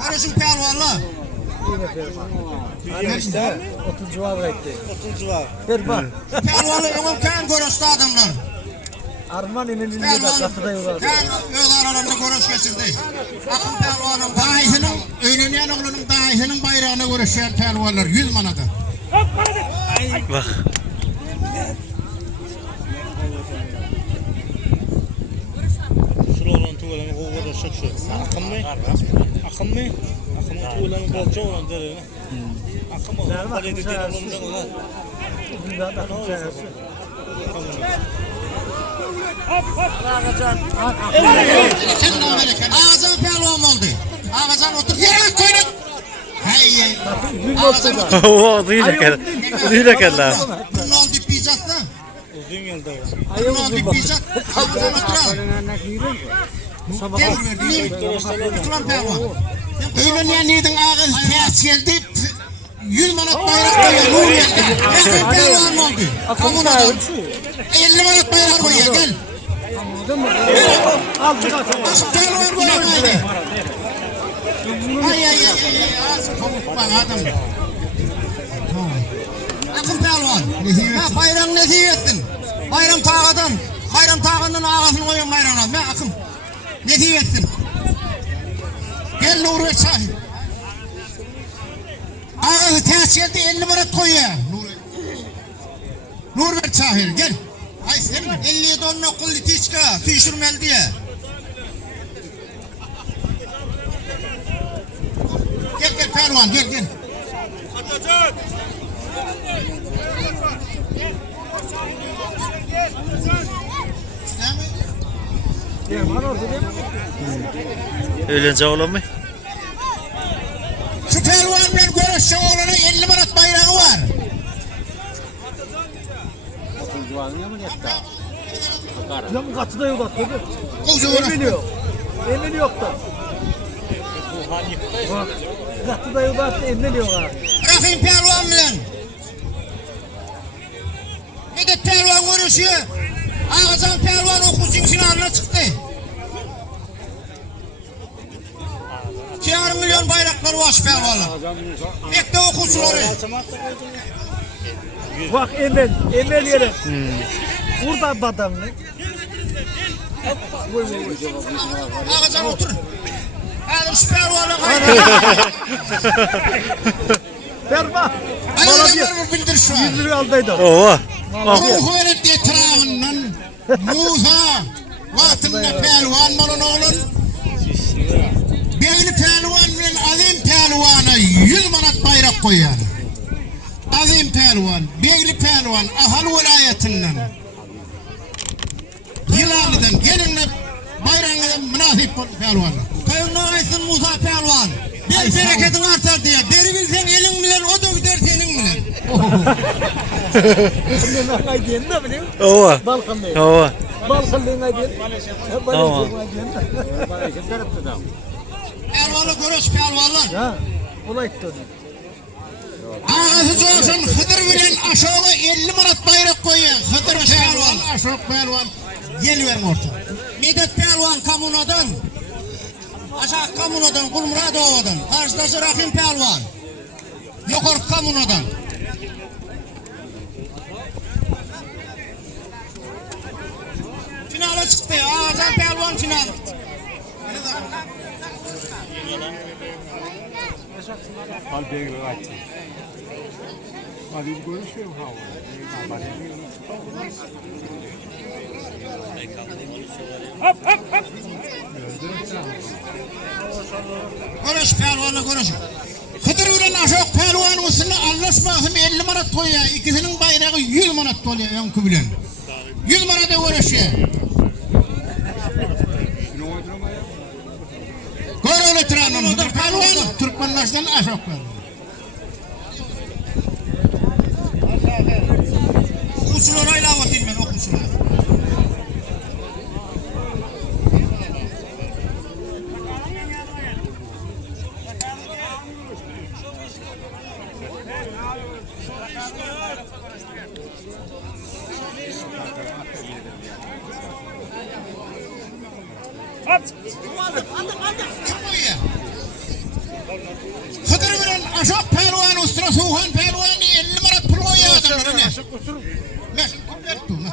Karışın pelvanla. Yine Perman. Hani işte 30 var gitti. 30 var. Perman. Pelvanla ömür kan görüştü adamlar. Arman inilinde de kapıda yollar. Kan öz aralarında görüş geçirdi. Akın pelvanın dayısının önünden oğlunun dayısının bayrağını görüşen pelvanlar 100 manata. Bak. Şuranın tuğlanı kovada şakşı. Akım mı? Akım mı? Akımın tuğlanı bolca olan derine. Akım olan. Hadi dediğin olunca olan. Bundan da konuşuyoruz. Ağzın pelvan oldu. Ağzın otur. Yere koyduk. Hey. Ağzın Oo, duyla kella. bunun oldu pizzasına. Uzun yılda var. Bunun oldu pizzat. Ağzın otur. Gel buraya. Oturan pelvan. Öyle niye neydin ağız ters geldi. 100 manat bayrak koyuyor. Nuriye'de. Yakın pelvan oldu. Kamunadan. 50 manat bayrak koyuyor. Gel. Nasıl pelvan koyuyor? Ay. Ağzı komut bak adam. Akın pelvan. Ha bayram ne ettin? Bayram tağadan. Bayram tağından ağasını koyuyorsun bayrağına. Ne akım? Ne ettin? Gel Nuri Çahir. Ağası ters geldi 50 manat koyuyor. Nuri Çahir gel. Ay sen 57 10 okul litişka. Fişirmel diye. Gel pelvan gel. Atacak. Perman orada değil mi? Öylece olur mu? Şu pelvanla görüşçü oğluna 50 manat bayrağı var. Ya bu katıda yok bak. Kocaman. Emin yok da. Bak. Katıda yok bak emin yok ha. Rahim pelvan bilen. Bir de pelvan görüşüyor. Ağzan pelvan okusun sinarına çıktı. 2,5 milyon bayrakları var şu pelvanla. Bekle okusunları. Bak Emel yere. Burada badamlı. Ağzan otur. Ağzan şu pelvanla kaydı. Perma. Ayağlarını bildir şu an. 100 lira aldıydı. Oo. Cumhuriyet etrafından Musa vaatında pelvan malın oğlun. Belli pelvan bilen azim pelvana 100 manat bayrak koyuyor. Azim pelvan, belli pelvan ahal vilayetinden. Yılanlı'dan gelinle bayrağına münasip pelvanla. Köyünden aysın Musa pelvan. Bir bereketin artar diye. Beri bilsen elin bilen o da gider senin bilen. Ne diyen ne biliyor? Oo. Balkan değil. Oo. Bal kıllığına gel. Tamam. Pelvanı görüş pelvanlar. Ha, olay gitti. Ağzı olsun Hıdır bilen aşağı 50 manat bayrak koyuyor. Hıdır pelvan, aşağı pelvan. Geliverin orta. Medet pelvan Kamunadan. Aşağı Kamunadan, Kulmuradova'dan. Karşıdası Rahim pelvan. Yukarı Kamunadan. Finale çıktı. Ağzı pelvan finale. Kalbiye göre açtı. Hadi bir görüşelim hava. Görüş pelvanla görüş. Hıdır bilen aşağı pelvanın üstüne anlaşmasın 50 manat koyuyor. İkisinin bayrağı 100 manat koyuyor yankı bilen. 100 manata görüşüyor. Gör öyle tıranın Hıdır pelvanı. Türkmenlaştan aşağı pelvanı. Okusulara ilave edeyim ben okusulara. Hıdır bilen aşağı pelvan üstüne soğuhan pelvan 50 manat pul koyuyor adamlar ne? Ne? Komplettu ne?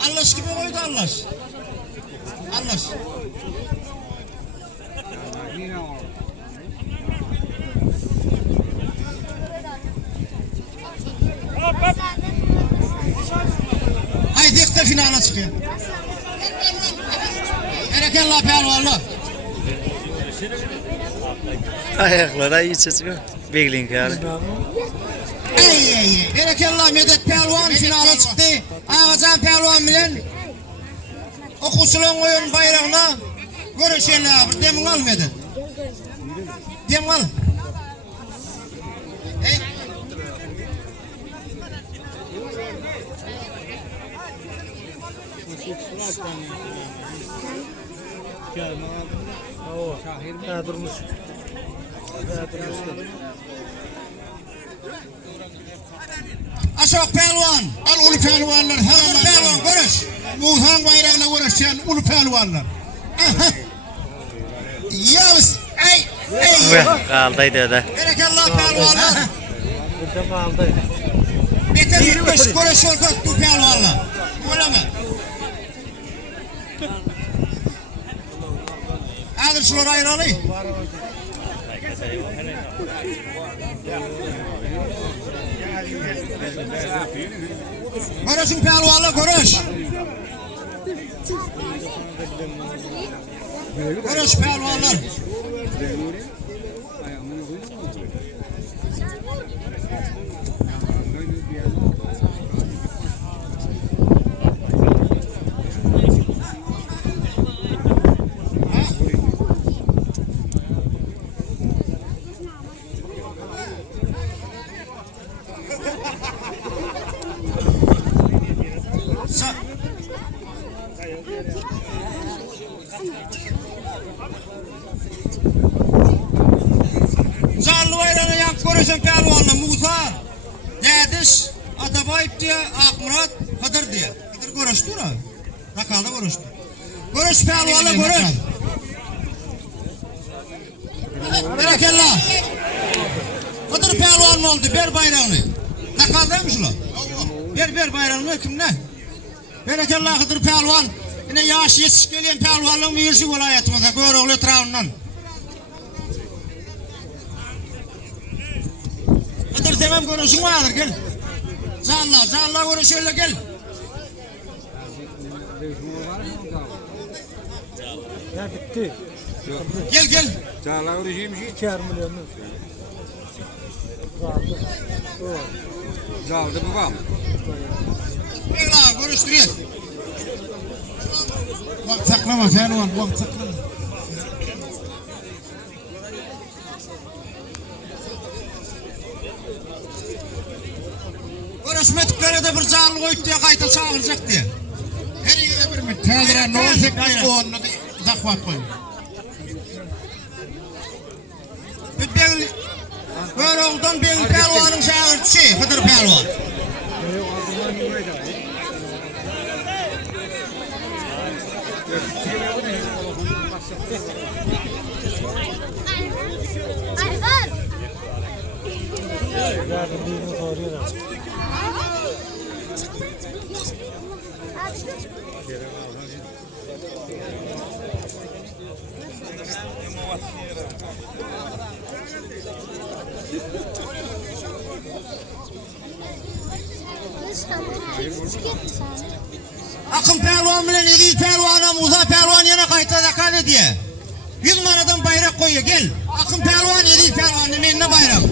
Allah gibi koydu Allah. Allah. Haydi de finale çıkıyor. Erekenla pelvanla. Ayaklara iyi çıkıyor. Bekleyin yani. Ey. Erekenla Medet pelvan finale çıktı. Ağacan pelvan bilen okusulan oyun bayrağına görüşenler. Demin al Medet. Demin al. Ha durmuş. Aşağı pelvan. Al ulu pelvanlar. Hemen pelvan görüş. Muhan bayrağına görüşen ulu pelvanlar. Yavuz. Ey. Kaldaydı da. Berekallah pelvanlar. Burada kaldı. Beter gitmiş görüşüyor bu pelvanlar. Öyle mi? Adır şunları ayıralı. Görüşün pelvanla görüş. Görüş pelvanlar. Canlı bayrağına yank görüşen pelvanla Musa, Dediş, Atabayip diye, Akmurat, Hıdır diye. Hıdır görüştü mü? Rakalda görüştü. Görüş pelvanla görüş. Berekallah. Hıdır pelvan oldu, ver bayrağını. Rakaldaymış ulan. Ver bayrağını kim ne? Berekallah Hıdır pelvan. Yine yaş yetişik gelen pelvanlığın müyürsü vilayetimize, Göroğlu etrafından. Hıdır demem görüşün vardır gel. Zanla görüşüyle gel. Ya bitti. Gel. Çağla uğraşıymış. 2,5 milyon. Çaldı babam. Gel ağa görüştürüyoruz. Bak saklama pelvan, bak saklama. kosmetiklere de bir canlı koyup diye kayta çağıracak diye. Her yere bir mi? Tezire ne olacak bu onunla da zakvat koyun. Böyle oldan benim pelvanın çağırtışı, Hıdır pelvan. Akın pelvan bilen Edil pelvana Musa pelvan yana kayta zakale diye. 100 manadan bayrak koyuyor gel. Akın pelvan Edil pelvan ne bayrak.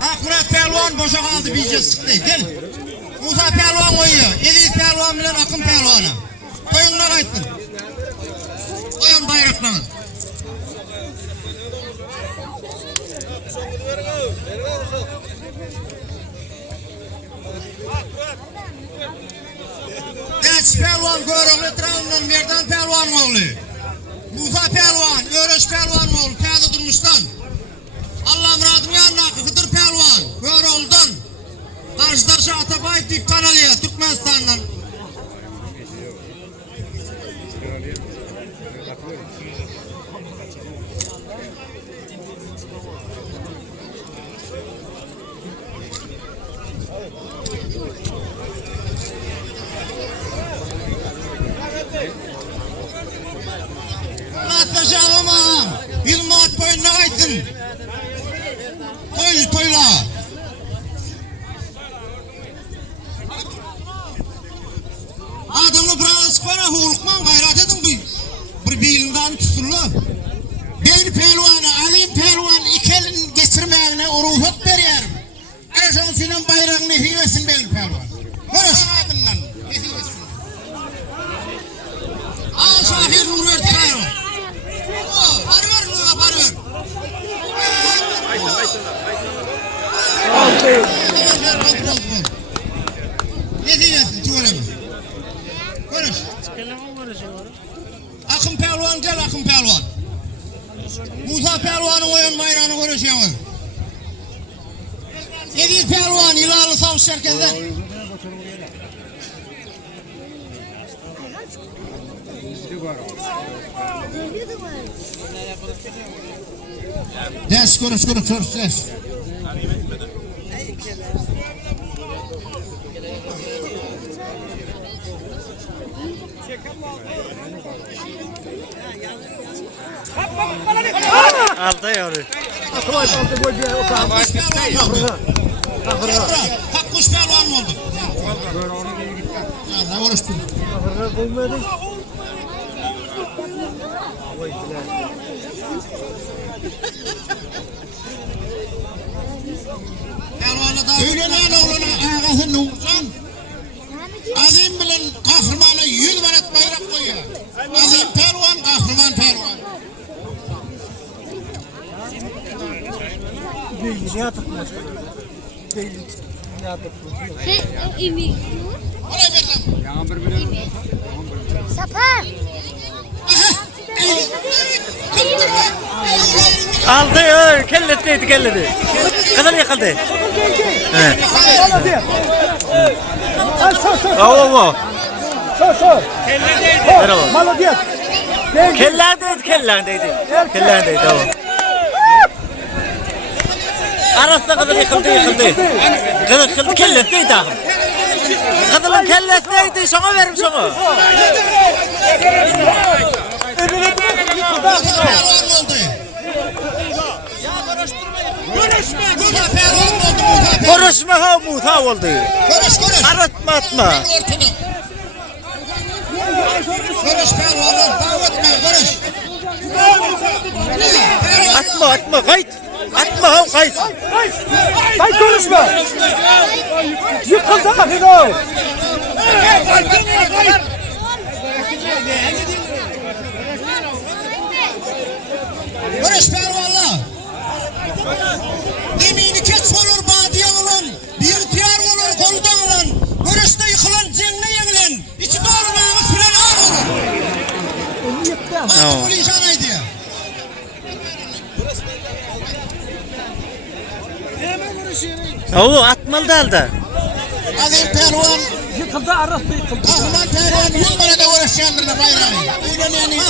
Akmurat pelvan boşa kaldı bir sıktı. Gel. Musa pelvan koyuyor. Edil pelvan bilen Akın pelvanı. Koyunla kayttın. Koyun bayraklarını. Genç pelvan Göröklü Travun'dan Merdan pelvan oğlu. Musa pelvan, Öreş pelvan oğlu. Teyze durmuştan. Allah muradın yanına Hıdır pelvan. Göröklü'den. Karşıdaşı Atabay Dip Kanalı'ya Türkmenistan'dan. Atlaşa alamam. Bir maat boyunla kaytın. Toyla. Adamı bırakı sıkana hulukman gayret edin bir bilimden tuturlu. Beyni pelvanı, alayım pelvan iki elini geçirmeyene o ruhut veriyorum. Ereşon Sinan bayrağını hivesin beyni pelvan. Konuş. Hivesin. Al şahir Nurver Tayro. Arıyor. Ne diyorsun tuvalemi? Konuş. Akın pelvan gel Akın pelvan. Musa pelvanın oyun bayrağını konuşuyor. Edil pelvan İlalı Savuz Şerkez'den. Ders konuş. Ders. Alta yavru. Hakkuş pelvan mı oldu? Ne uğraştın? Pelvanı da öğlenen oğluna ağası Nurcan. Azim bilen kahramanı 100 varat bayrak koyuyor. Azim pelvan, kahraman pelvan. Ne yaptık İmi. Oraya verdim. Yağmur bile. Sapar. Aldı kelledi. Kadar yakaladı. Avo. Молодец. Kellerdeydi. Tamam. Arasında kadar yıkıldı. Kıldı kellesiydi ağam. Kadının kellesiydi, sana verim sana. Konuşma ha muta oldu. Aratma atma. Görüş pehlivanlar davet etme görüş. Atma kayıt. Atma kayıt. Kayıt konuşma. Yıkıldı Hino. Görüş pehlivanlar. Demini keç olur badiyan olan. Bir tiyar olur koldan olan. Görüşte yıkılan cennet yenilen. İçi doğru namus filan ağır olur. Bastı bu lişanaydı ya. Oo atmalı dalda. Azim pehlivan. Yıkıldı arası yıkıldı. Kahraman pehlivan 100 manada uğraşanlarına bayrağı.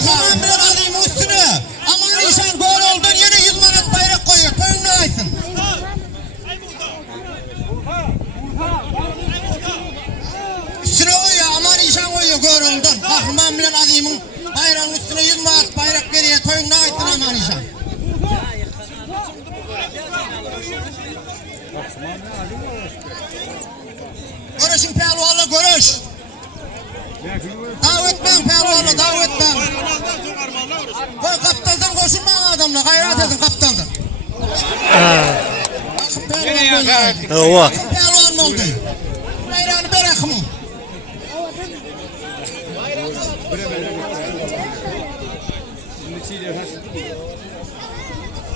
Kahraman bir azim üstüne. Aman inşan gol oldun yine 100 manat bayrak koyuyor. Toyunlu aysın. Üstüne koyuyor. Aman inşan koyuyor gol oldun. Kahraman bir azimin bayrağın üstüne 100 manat bayrak veriyor. Toyunlu aysın aman inşan. Görüşün pehlivanla görüş. Davet ben pehlivanla davet ben. Koy kaptandan koşulma adamla gayret edin kaptandan. Bakın pehlivan koydu. Oo. Bakın pehlivan mı oldu? Bayrağını bırak mı?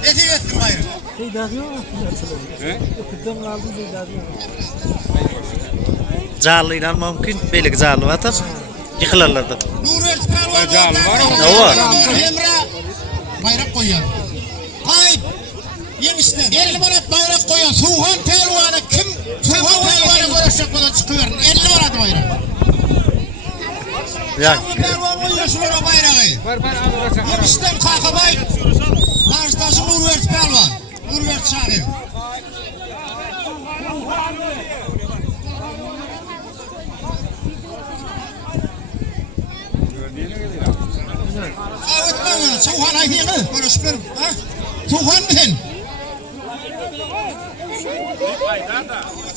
Nesi ettin bayrağı? Zeydadı yok mu? Kıddım aldım zeydadı yok. Carlıyla mümkün. Belik carlı atar. Yıkılarlardı. Nurel pehlivan Canlı var ama. Ne var? Emre bayrak koyuyor. Kayıp. Yemişler. 50 manat bayrak koyuyor. Suhan pehlivanı kim? Suhan pehlivanı görüşecek kadar çıkıyor. 50 manat bayrak. Ya. Suhan pehlivan koyuyor şuraya bayrağı. Yemişler Kakabay. Karşıdaşı Nurel pehlivan. Nurel çağırıyor. Evet ben Suhan ayını görüşmüyorum. Suhan mısın?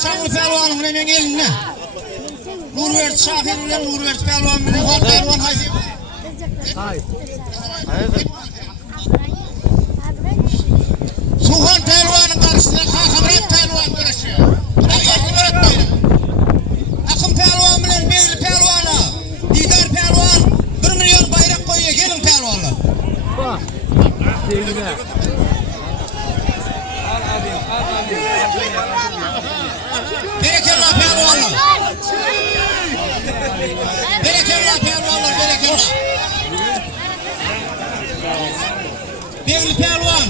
Çamlı pehlivanın hemen eline. Nurvert Şahir'le Nurvert pehlivan mı? Suhan pehlivan haydi. Hayır. Suhan pehlivanın karşısında Kakabret pehlivan görüşüyor. Akın pehlivan bilen Beyli pehlivanı. Didar pehlivan 1 milyon bayrak koyuyor. Gelin pehlivanlar. Bak. Değine. Berekallah pehlivanlar. Berekallah pehlivanlar. Berekallah. Beyli pehlivan.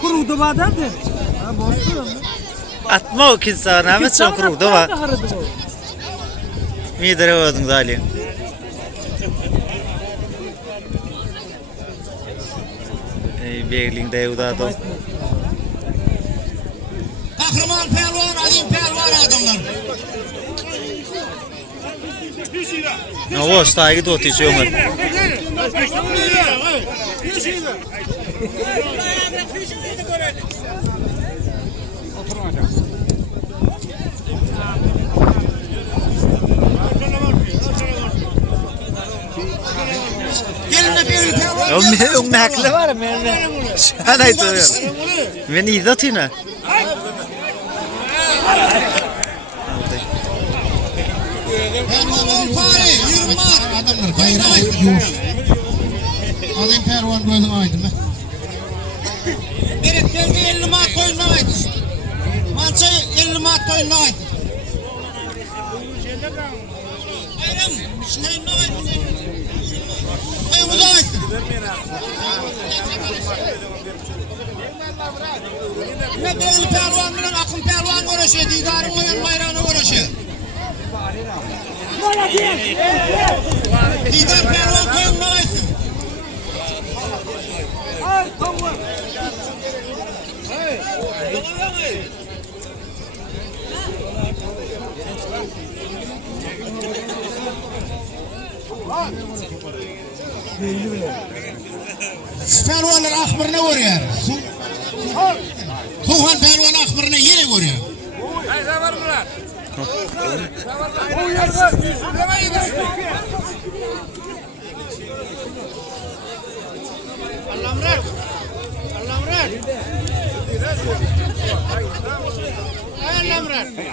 Kurudu badandı. Ha bozdu. Atma o kinsa. Ahmet sen kurudu va. Midere oldun zalim. Berlin devdadı. Kahraman pehlivan, azim pehlivan adamlar. O stayı da oturuyor mu? Gelin de Beyli pehlivan. Onun haklı var mı? Şana itiyor. Ben iyi zatına. Pehlivan fare, yürümar. Adamlar bayrağı yürüyor. Azim pehlivan gözün aydın be. Beret geldi 50 manat koyundan aydın. Mança 50 manat koyundan aydın. Bayram, koyundan aydın. Koyundan aydın. Ne Beyli pehlivan bilen Akın pehlivan uğraşıyor. Didarın koyun bayrağına uğraşıyor. Didar pehlivan koyundan aydın. Beyni bile. Pelvanlar akbırına vuruyor. Tuhan pelvan akbırına yine vuruyor.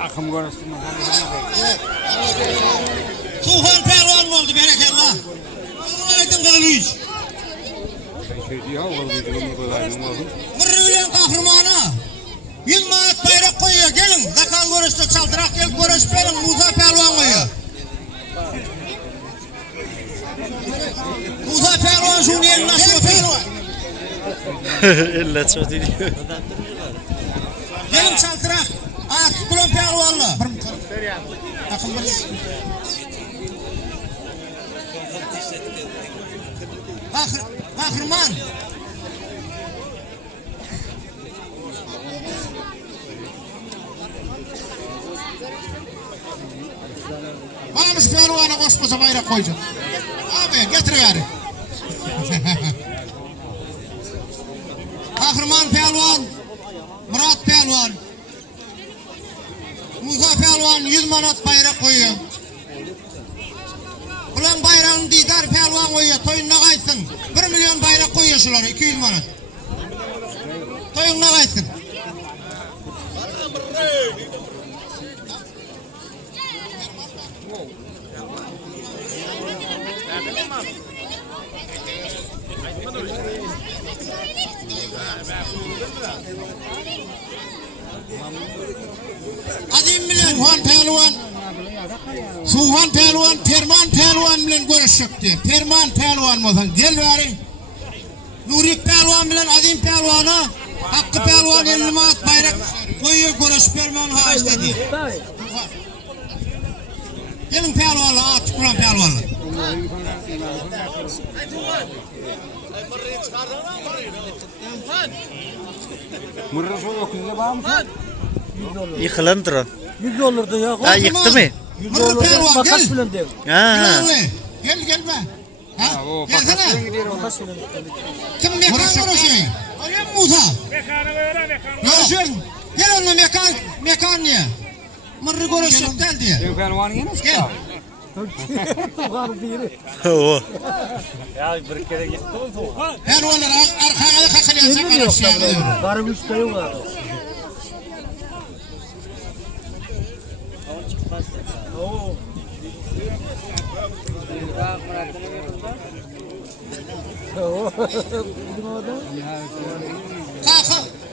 Akım görürsün. Tuhan pelvan oldu berekallah. Aleyküm kılıyız. Şey diyor, oğlum bizim koyarım oğlum. Mırrıvilen kahramanı. 100 manat bayrak koyuyor. Gelin. Zakal görüşte çaldırak gel görüş verin. Muza pelvan koyuyor. Muza pelvan şunu elin aşağı pelvan. Elle çok diyor. Gelin çaldırak. At kulon pelvanlı. Akın bir. Kahraman. Bana pelvana koşmasa bayrak koyacak. Abi getir yani. Kahraman pelvan, Murat pelvan, Musa pelvan 100 manat bayrak koyuyor. Ulan bayrağını Didar pelvan koyuyor. Toyun ne kaysın? 1 milyon bayrak koyuyor şulara 200 manat. Toyun ne kaysın? Adim bilen Juan Pelvan, Suhan Pelvan, Perman Pelvan bilen görüşecekti. Perman Pelvan olsan gel bari. Nurik Pelvan bilen Adim Pelvan'a Hakkı Pelvan 50 manat bayrak koyuyor görüş Perman ha istedi. Gelin Pelvan'la at kuran Pelvan'la. Mırrası okuyunca var mı? Yıkılan duran. 100 olurdu ya. Ha yıktı mı? 100 olurdu. Makas bile dev. Ha. Gel gelme. Ha? O Gelsene. pakasına gidiyor o. Makas bile. Kim mekan görüşüyor? Öyle mi Musa? Görüşün. Gel onunla mekan niye? Mırrı görüşecek gel diye. Yok ben var yine. Gel. Tuğanı biri. O. Her onlar arkaya kakılıyorsa Emin yok karışıyor. da. Karım üstte yok abi.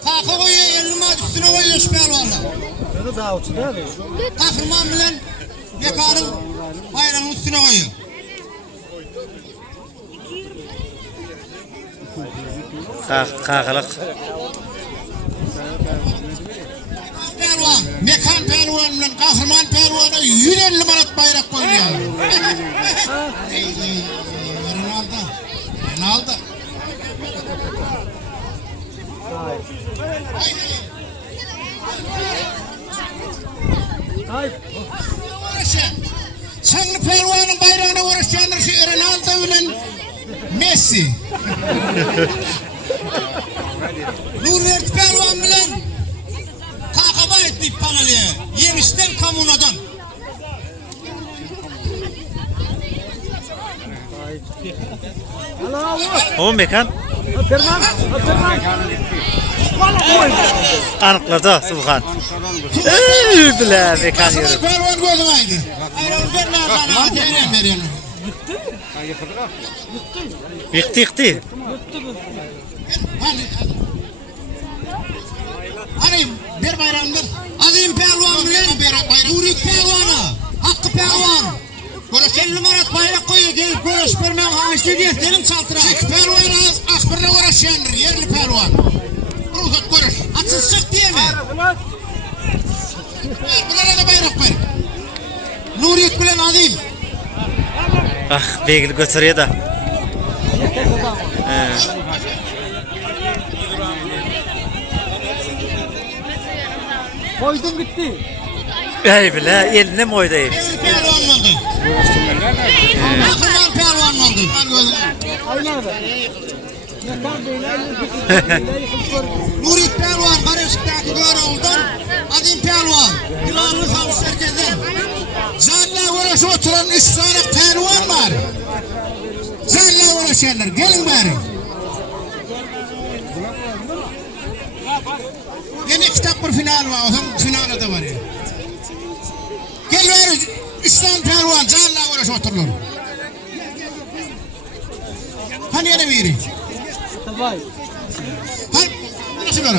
Kalka koyuyor 50 manat üstüne koyuyor şu pelvanla. Şöyle daha uçtu değil mi? Kahraman bilen mekanın bayrağının üstüne koyuyor. Kalkalık. Pelvan, mekan pelvan bilen kahraman pelvana 150 manat bayrak koyuyor. Ronaldo. Hayır. Çanlı pelvanın bayrağına uğraşanlar şu Ronaldo bilen Messi. Nurvert pelvan bilen kakaba etmiş paneliye. Yemişten kamunadan. O mekan Perman. anıkladı Subhan. Bile mekan yürü. Pelvan gözüm aydı. Ayranı verme bana. Ateşle veriyorum. Yıktı. Hani bir bayramdır. Azim pelvan bilen Nurik pelvanı. Hakkı pelvan. 50 manat bayrak koyuyor. Gelip görüş vermem ağaçlı diye senin çaltıra. Çık pelvan az akbirine uğraşıyordur. Yerli pelvan. Ruhsat görüş. Açın çık diye mi? Bunlara da bayrak ver. Nurik bilen Azim. Ah beygil götürüyor da. Koydum gitti. Ey bile eline mi oydayım? Yerli pelvan oldu. Kahraman pelvan oldu. Aynadı. Yeter beyler. Nurit pelvan Karışık'taki göre oldu. Adim pelvan. Yılanlı Savcı Serkez'den. Zanla uğraşı oturan 3 tane pelvan var. Zanla uğraşanlar. Gelin bari. Yeni kitap bir final var. Finale de var ya. Gel bari. 3 tane pelvan. Zanla uğraşı otururlar. Hani yine biri? Vay. Hani nasıl böyle?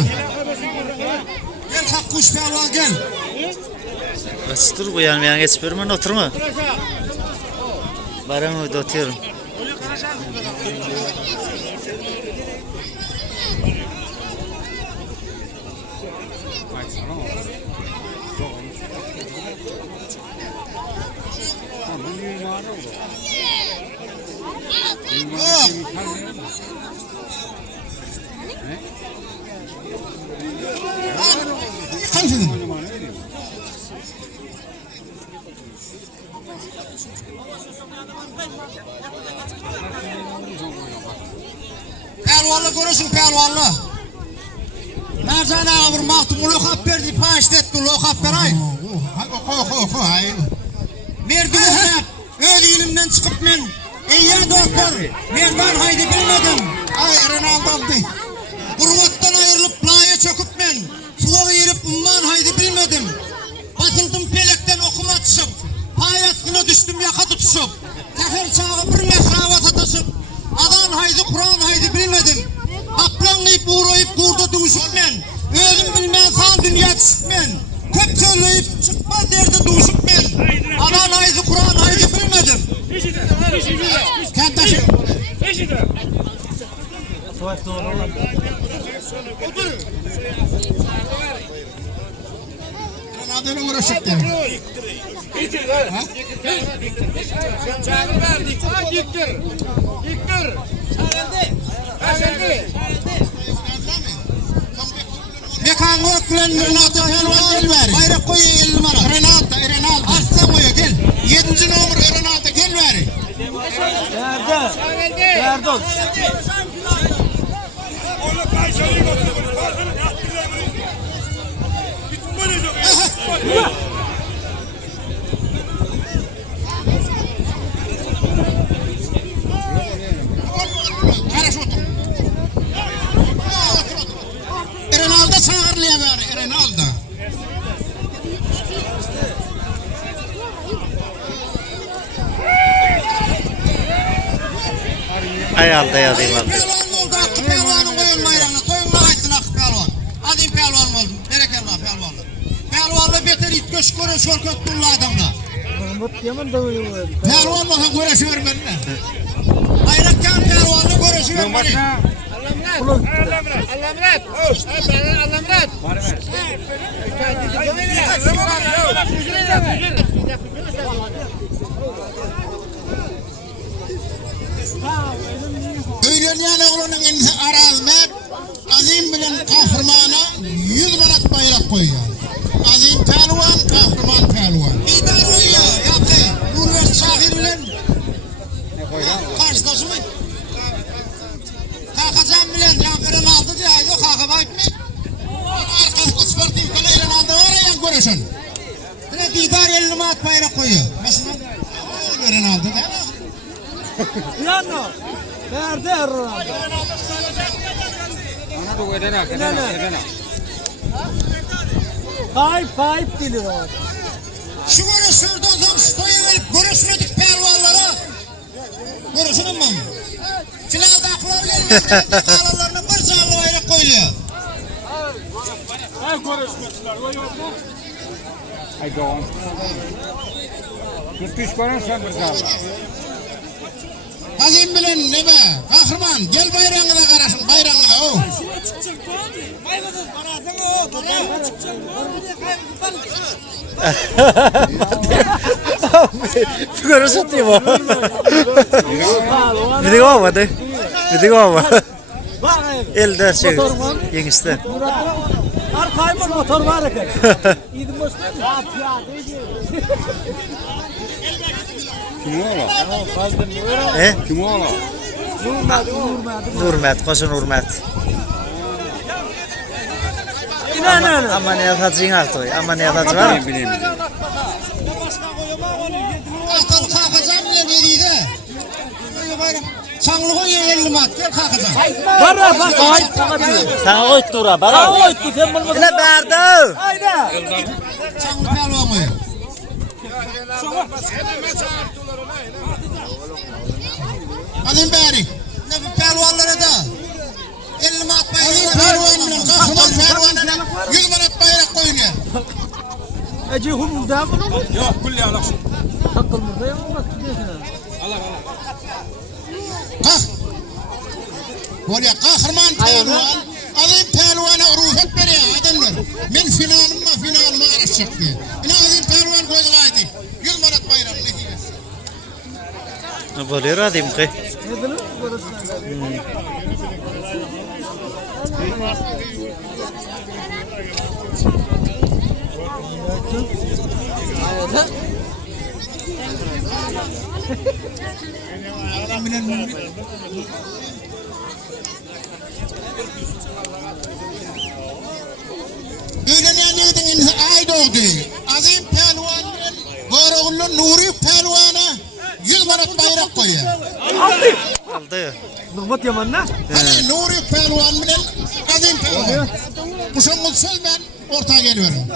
Gel kalk kuş pelvan gel. Bas dur bu yan yana geçip vermen oturma. Baran oyda oturuyorum. Kaçın. Pelvanlı görürsün pelvanlı. Mercan ağabey mahtum lokap verdi, paştetli lokap veray. Merdivenden, öyle ilimden çıkıp ben, ya doktor, merdan haydi bilmedim. Ay Ronaldo'mdu. Kurvattan ayrılıp playa çöküp ben, suları yerip umman haydi bilmedim. Basıldım pelekten okuma atışıp, payasına düştüm yaka tutuşup, teher çağı bir mehrava satışıp, adan haydi Kur'an haydi bilmedim. Kaplanlayıp uğrayıp kurda duşup ben, ölüm bilmem sağ dünya çıkıp ben, köp söyleyip çıkma derdi duşup ben, adan haydi Kur'an haydi bilmedim. Kenttaşım. Savaş doğru olan. Adını uğraşıp der. Mekan Orklen Renato Helvan Elver. Bayrak koyu 50 numara. Renato. Arslan koyu gel. 7. numara Renato gel ver. Erdoğan. Karış otur. Renaldo çağırlaya ver. Renaldo. Ayalda yazayım abi. Pelvan oldu. Akı pelvanın koyun bayrağına. Toyunlar açsın akı pelvan. Adım pelvan oldu. Berekallah pelvanlı. Pelvanlı beter it göç görün şorkat durlu adamla. Mahmut Yaman da uyuyor. Pelvan olsa görüşüyor benimle. Bayraktan pelvanlı görüşüyor benimle. Öylenen oğlunun enisi Arazmet, Azim bilen kahramana 100 manat bayrak koyuyor. Azim pelvan, kahraman pelvan. İdar koyuyor, yaptı. Nurver Şahir bilen karşılaşımı. Kalkacağım bilen yankırın aldı diye aydı, kalkaba gitmek. Arkası sportif kale aldı var ya yan görüşün. Yine İdar 50 manat bayrak koyuyor. Mesela öyle aldı da. Yanno. Nerede Erdoğan? Ona da edene. Kayıp gelir o. Şu görüşürdü o zaman stoyu verip görüşmedik pelvallara. Görüşün mü? Finalde aklar gelmez. Dekalarlarını bir canlı bayrak koyuyor. Ay doğan. 43 görürsen bir daha. Azim bilen ne be? Kahraman gel bayrağına da karasın bayrağına o. Figura satayım o. Video var mı? Video var mı? Elde şey. Yengiste. Arkayma motor var ya. İdim boşta. Kim ola? Kim ola? Hurmat, qo'shin hurmat. Amaniyat hacing artoy, amaniyat hacı var mı? Bileyim. Akıl kalkacağım bile dediydi. Çanlığı yeğenim at. Gel kalkacağım. Barra bak ay sana diyor. Sana koydu ura, bak. Sana koydu sen bulmadın. Ne berdi? Hayda. Çanlı pelvan koyuyor. Alayım bari. Ne bu pelvanlara da. Elimi atmayın. Pelvan bilen. Kahraman pelvanına 100 manat bayrak koyuyor. Ece hum burada mı? Yok kulli alak. Takıl burada ya bak gidiyorsun. Kalk. Böyle kahraman pelvan. Alayım pelvana ruhet veriyor adamlar. Ben finalıma araşacak diye. Yine alayım pelvan koyulaydı. 100 manat bayrak ne diyeceğiz? Ne boluyor adım ki? Ne diyor? Burası. Öğrenenlerden ay doğdu. Azim pelvanın var oğlun Nuri pelvana 100 manat bayrak koyuyor. Aldı. Nurmat Yaman'la. Hani Nuri pelvan bilen azim pelvan. Kuşun söz ben ortaya geliyorum.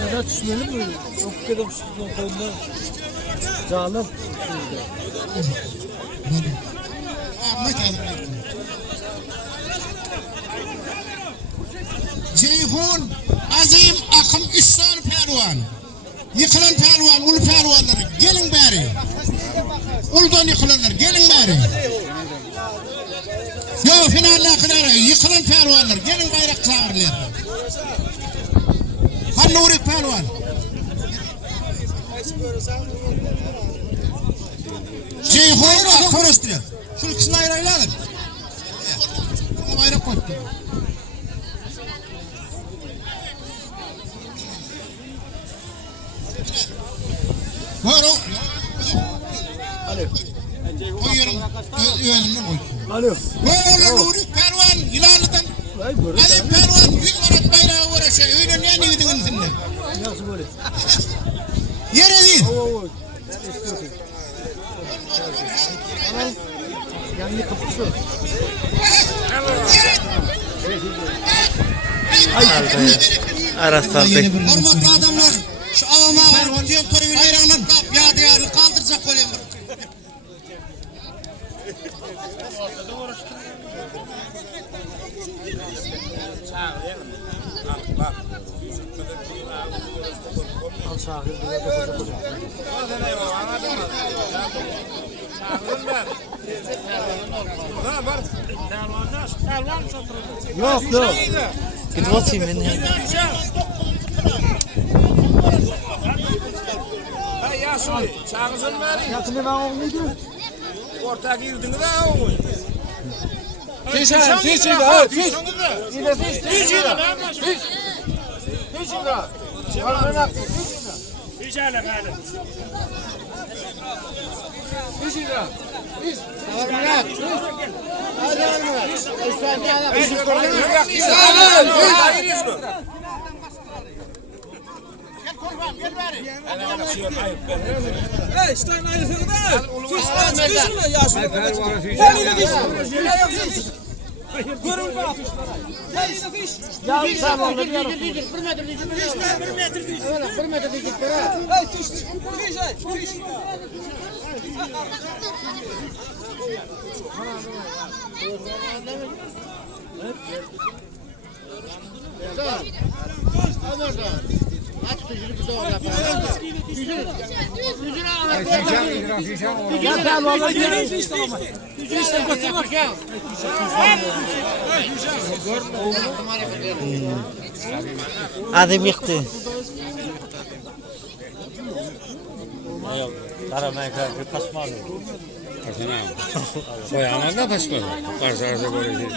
Öyle düşmeyelim mi? Yok dedim şu konuda. Canım. Ceyhun azim akım İhsan pelvan. Yıkılan pelvan, ulu pelvanları gelin bari. Uldan yıkılanlar gelin bari. Yo finaline kadar yıkılan pelvanlar gelin bayrak çağırırlar. Han Nuri pelvan. Ceyhun akım üstüne. Şu ikisini ayrılayalım. Bayrak koydu. Buyurun. Koyuyorum. Önüne koy. Alo. Böyle Nuri Pervan Hilal'dan. Vay böyle. Ali Pervan 100 manat bayrağı uğraşıyor. Öyle ne yedin içinde? Nasıl böyle? Yere değil. Oo. Yani kapısı. Aras kaldı. Hormatlı adamlar. Şu avama var. Diyorum toyu bayrağının yadigarını kaldıracak koyayım. Al şahır burada da koca. Yok yok. Git bakayım ben. Ya şöyle çağızın var. Yakını ben oğluydu. Ortaya girdin de o. Fiş de fiş. Adım yıktı. Karamaya kalkıp pasmalı. Kasına. Koyamaz da pasmalı. Karşı karşı böyle şey.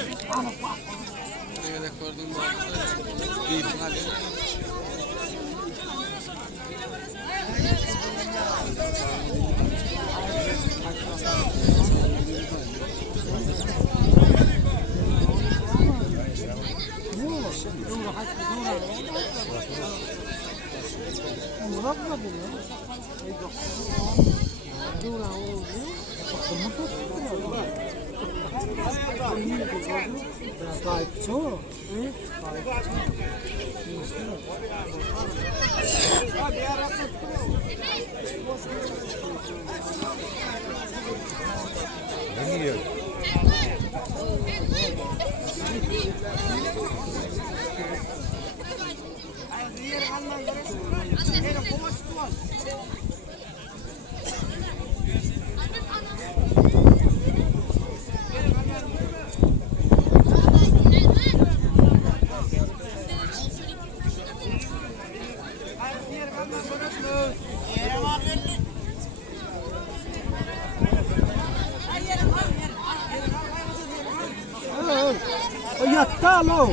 Yattı alo.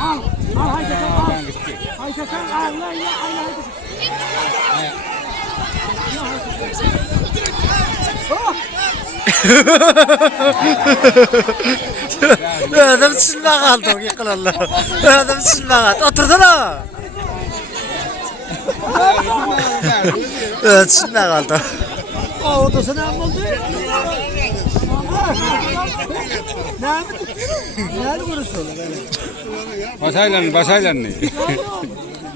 Al haydi al. Haydi al lan ya haydi. Adam silme kaldı yıkılallah. Adam silme kaldı. Otursana. Silme kaldı. O da sana oldu. Ne burası? Basaylan ne?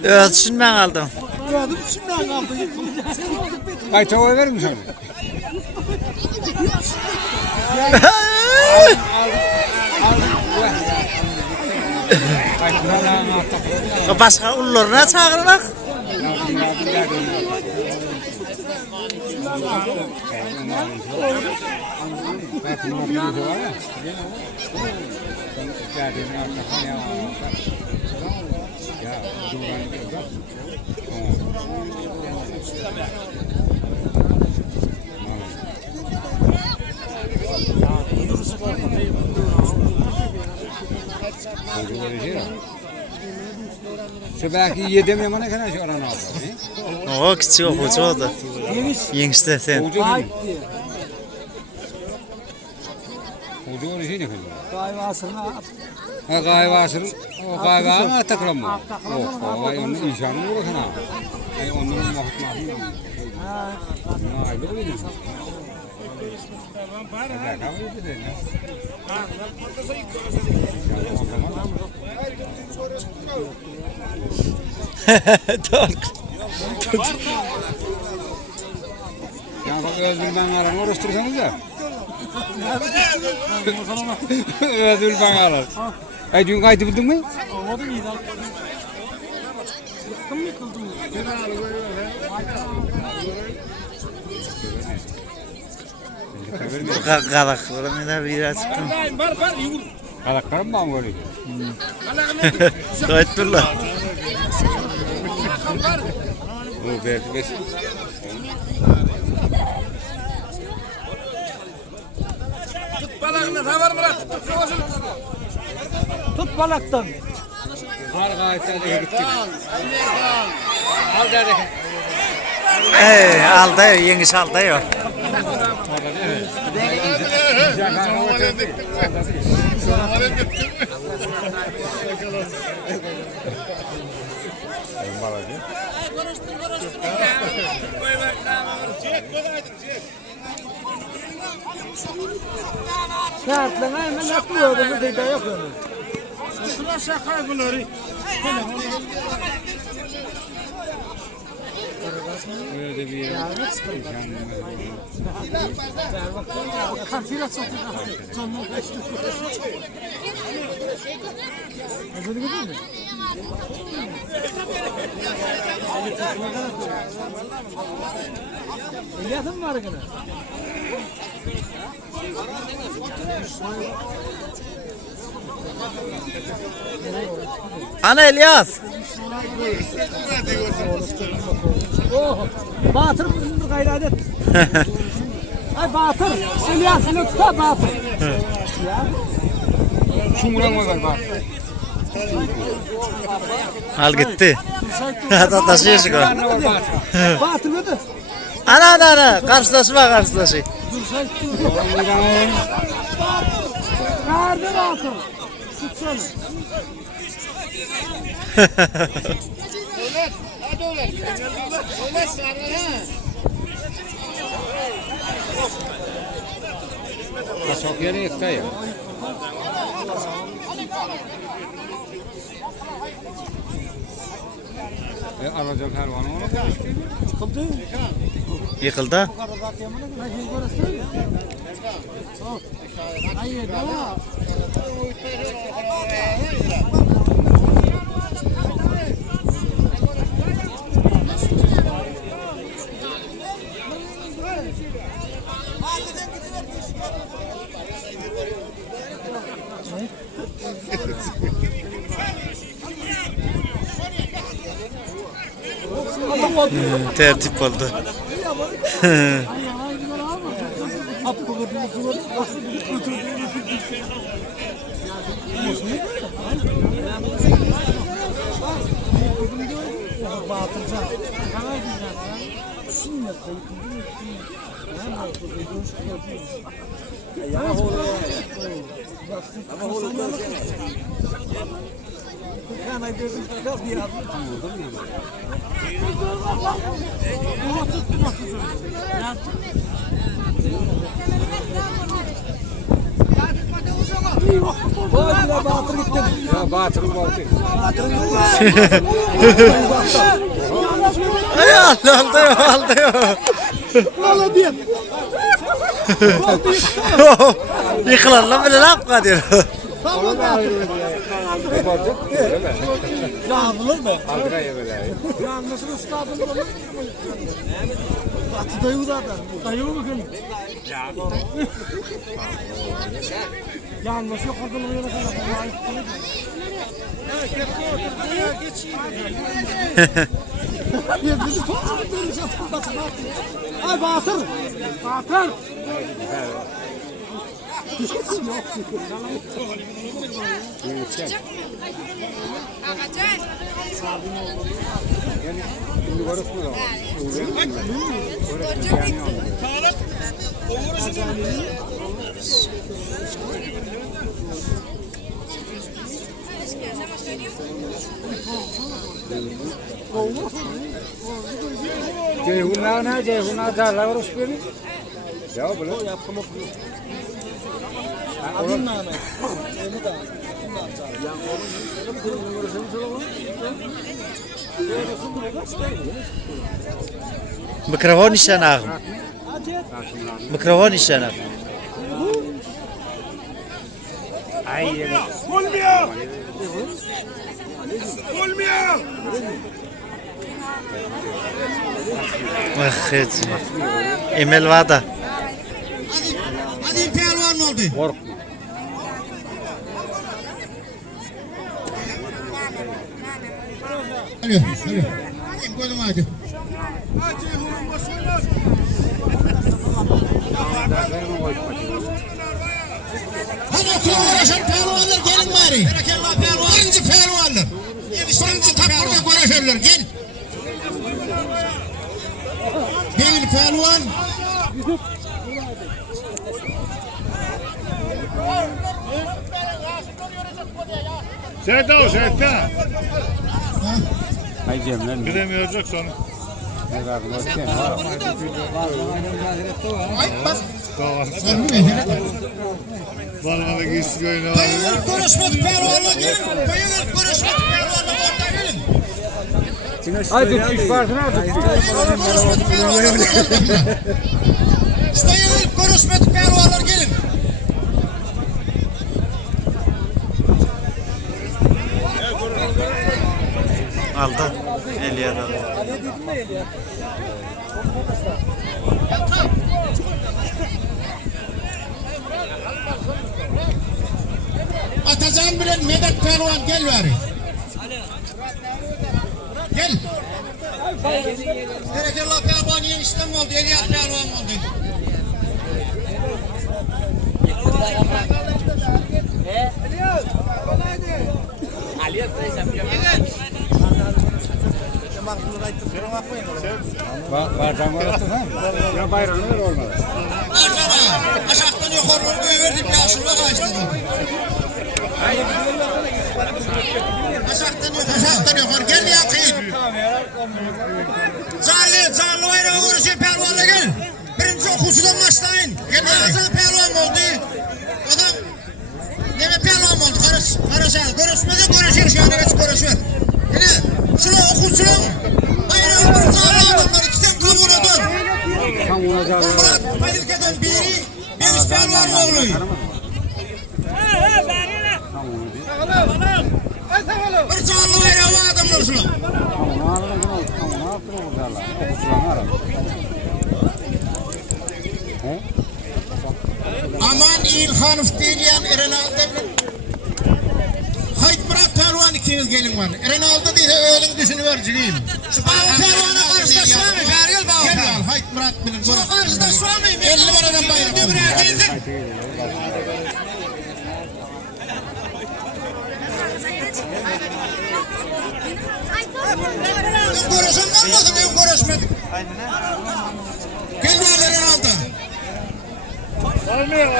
Evet silme kaldı. Gördüm şimdi kaldı. Kaç tava verir misin? Başka ullarına çağırmak. Sebelki yedem yamana kana şu aran aldı. O küçük okucu oldu. Yengişte sen. Hoca değil. Hoca öyle şey ne kılıyor? Gayvasına Ha gayvasın. O gayvana takram mı? O vay onun inşanı mı kana? Ay onun muhabbet mahdi. Ha. Ay böyle değil. Ben kabul edeyim. Doğru. Ya bak Özgür ben aram uğraştırsanız ya. Özgür ben arar. Ay dün kaydı bildin mi? olmadı iyi lan. Yıktım mı kıldım mı? Kalaklarını da biraz çıkın. Kalaklarım mı böyle? Gayet durla. Bu belki beş. Tut balaktan. Har gayet de gitti. Al derdik. Aldı yengiş aldı yok. Şartlarına hemen yapıyor. Bunu da yok öyle. Şuna şaka bunları. Öyle de bir yer. Kantira çok canlı kaçtı. Böyle gidiyor mu? Ehliyatın var gene. Ana Elias. Oh, Batır bir gayret et. Ay Batır, İlyas lütfen Batır. Ya. şumulan var bak. Al gitti. Hatta taşıyorsun o. Batır öde. Ana. Karşılaşma. Nerede batır? Tutsana. Çok yeri yıktı ya. Alacağım her vanı ona konuş. Yıkıldı. Tertip oldu. Ya batırın batır. Ay aldı. Valla diye. Yıkılanla bile laf kadir. Yanılır mı? Aldıra yemeler. Yanlışın üstadını olur. Batı dayı da. Dayı mı bakın? Yanlış yok adını yana kadar. Ay batır. Batır. Ceyhun'a darla uğraş beni. Ya böyle. Adın ne ana? Mikrofon işten ağım. Mikrofon işten ağım. Ah hiç. Emel vada. Hadi pelvan oldu. Korkma. Hadi. Koydum hadi. Hadi okula uğraşan pelvanlar gelin bari. Birinci pelvanlar. Birinci tapırda uğraşanlar gel. Gelin pelvan. Serta. Ay Cem'den mi? Bilemiyoracak sonra. Ne var bu şey? Ay bak. Tamam. Sen mi? Barmada giysi oyunu Bayılır konuşmadı pelvanla gelin. Bayılır konuşmadı pelvanla orada gelin. Hadi düş varsın artık. Bayılır konuşmadı pelvanla orada. Bayılır konuşmadı pelvanlar gelin. Aldı. Eliye aldı. Atacan bilen Medet Pelvan gel bari. Gel. Berekallah Pelvan yeni İslam oldu. Eliyat Pelvan oldu. Bardan var attın ha? Ya bayrağını ver olmadı. Aşağıdan yukarı verdim yaşlığa kaçtı. Aşağıdan yukarı gel yakın. Canlı bayrağı vuruşu pervanla gel. Birinci okusudan başlayın. Gel ağzına pervan oldu. Adam neme pervan oldu? Karışa. Görüşmede görüşür şu an. Evet görüşür. Yine şuna okusunun. Bayrağı bir canlı adamlar. İkiden kılımına dur. Tam olacak. Murat Bayırka'dan biri. Bir pervan oğlu. Bir canlı bayrağı adamlar şuna. Aman İlhanov diyen Renaldo Hayt Murat Pervan ikiniz gelin var. Renaldo değil öğlen düşünüver ciliyim. Şu Bağ Pervan'a karşıda şu an mı? Fergal Bağ Pervan. Hayt Murat bilin. Şu karşıda şu an mı? 50 banadan bayrak. Döbürer gezdik. Görüşümden nasıl benim görüşmedim? Gel böyle Renaldo. Almıyor abi.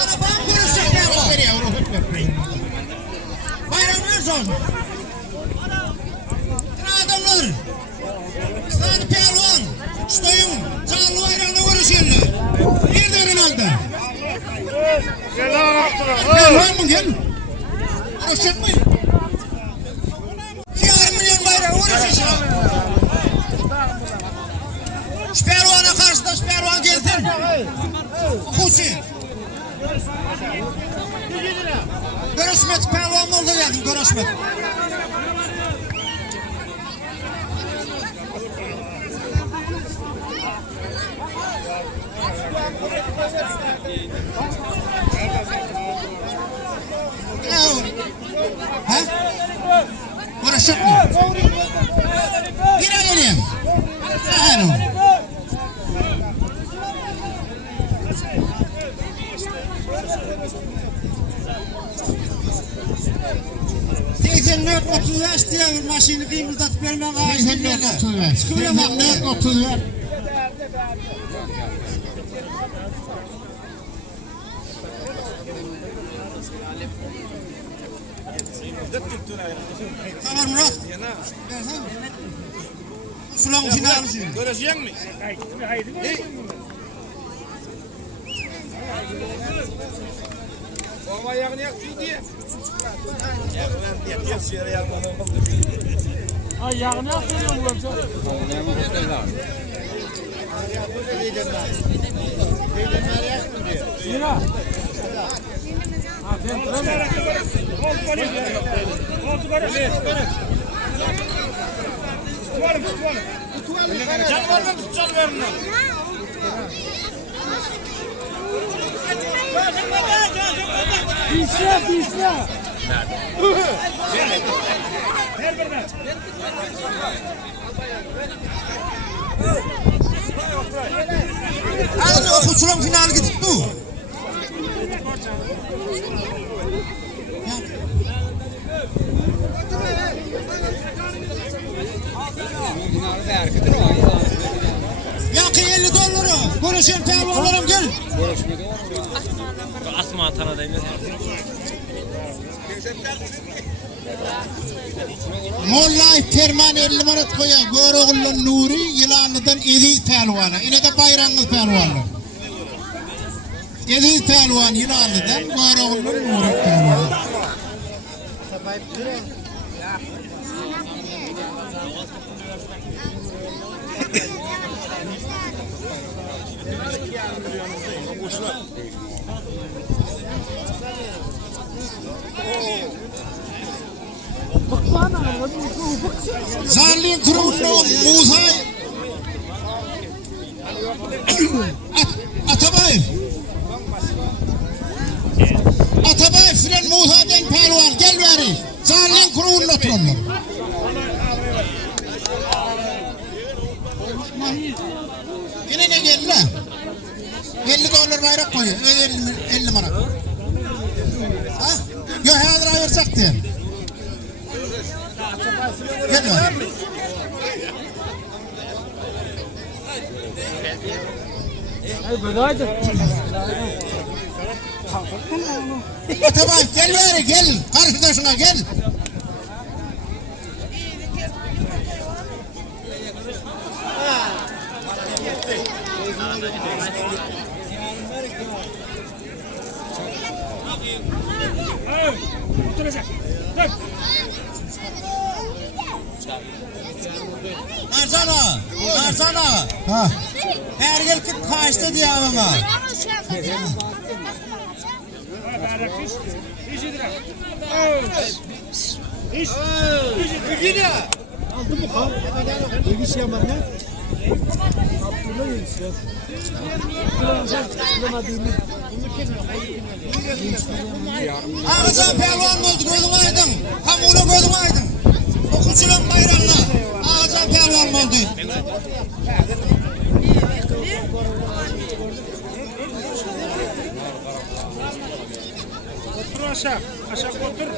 Arabam görüşecek ya. Ver yavrum. Bayramlar son. Adamlar. Sani Pervan. Stoyun. Canlı bayramda görüşürler. Nerede Renaldo? Gel ağaçtıra. Pervan mı gel? Görüşecek mi? 2 milyon bayrağı görüşecek. Pervan'a karşıda Pervan gelsin. Husi. Görüşmek Pervan oldu geldim görüşmek. Ha? Görüşecek mi? Yine geleyim. Aynen. Tekrar 35 diye bir maşini kıymıldatıp vermem ağacını verler. Çıkıyorum bak ne 35. Tamam Murat. Sulan finalı şimdi. Görecek mi? O ayağını yaksın diye. Ayağını yaptırıyor bu amca. Sira. Aferin duramıyor. Oldu böyle. Can var mı? Can verin lan. Pisle. Her birine. Hadi okusulan finali gidip bu. Yakı 50 doları. Görüşen pervanlarım gel. Asma tanıdayım. Mollay Terman 50 marat koya. Göroğlu'nun Nuri Yılanlı'dan Ediz Pelvan'a. Yine de Bayrağınız Pelvan'la. Ediz Pelvan Yılanlı'dan Göroğlu'nun Nuri Pelvan'a. Zalin kurumlu Musa Atabay filan Musa'dan Pelvan gel bari. Zalin kurumlu otururlar. Yine ne geldi lan? 50 bayrak koyuyor. 50 manat. Ha? Yok hazır ayırsak diye. Gel bak. Ay bedaydı. Tamam gel bari gel. Karşıdaşına gel. Arsana. Ha. Her yıl kıt kaçtı diye ama. Aldı mı kal? Yegisi yaman ne? Abdullah yegisi. Ağzı pelvan oldu gözün aydın. Kamunu gözün aydın. Okuçulan bayrağına. Ağzı pelvan oldu. Otur aşağı. Aşağı otur.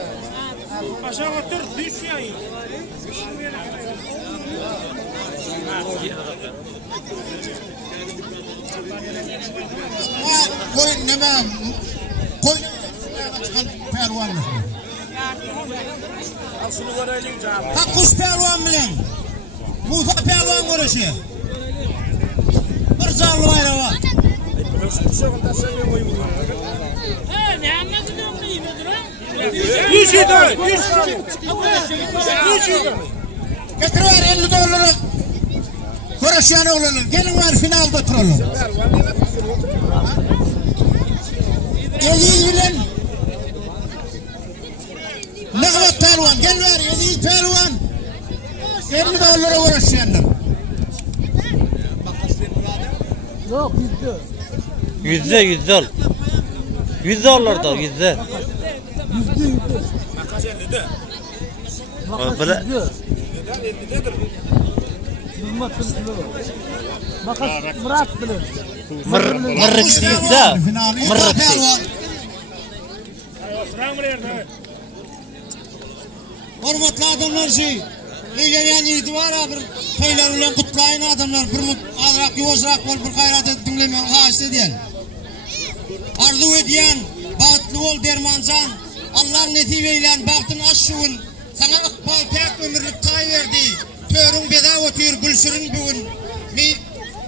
Aşağı otur. Düşmeyin. Koy ne ben? Koy çıkan pelvan mı? Al şunu görelim canım. Ha kuş pelvan bilen. Musa pelvan görüşü. Bir canlı bayrağı var. Getiriver 50 doları. Görüşen oğlanır. Gelin var finalde oturalım. Yedi bilen. Ne kadar pelvan? Gel ver 7 pelvan. 50 dolara görüşenler. Yok gitti. Yüzde ol. Yüzde olur da yüzde. Makas Böyle- yüzde. Makas Murat bilir. Mırrık yüzde. Mırrık değil. Hormatlı adamlar şey, eğlenen itibar bir köylerle kutlayın adamlar, bir azrak yuvazrak var, bir gayret et dinlemeyen haşte diyen. Arzu ediyen, bağıtlı ol dermancan, Allah netibeyle baktın aşşuğun, sana akbal tek ömürlük tay verdi, törün beda otur, gülsürün bugün,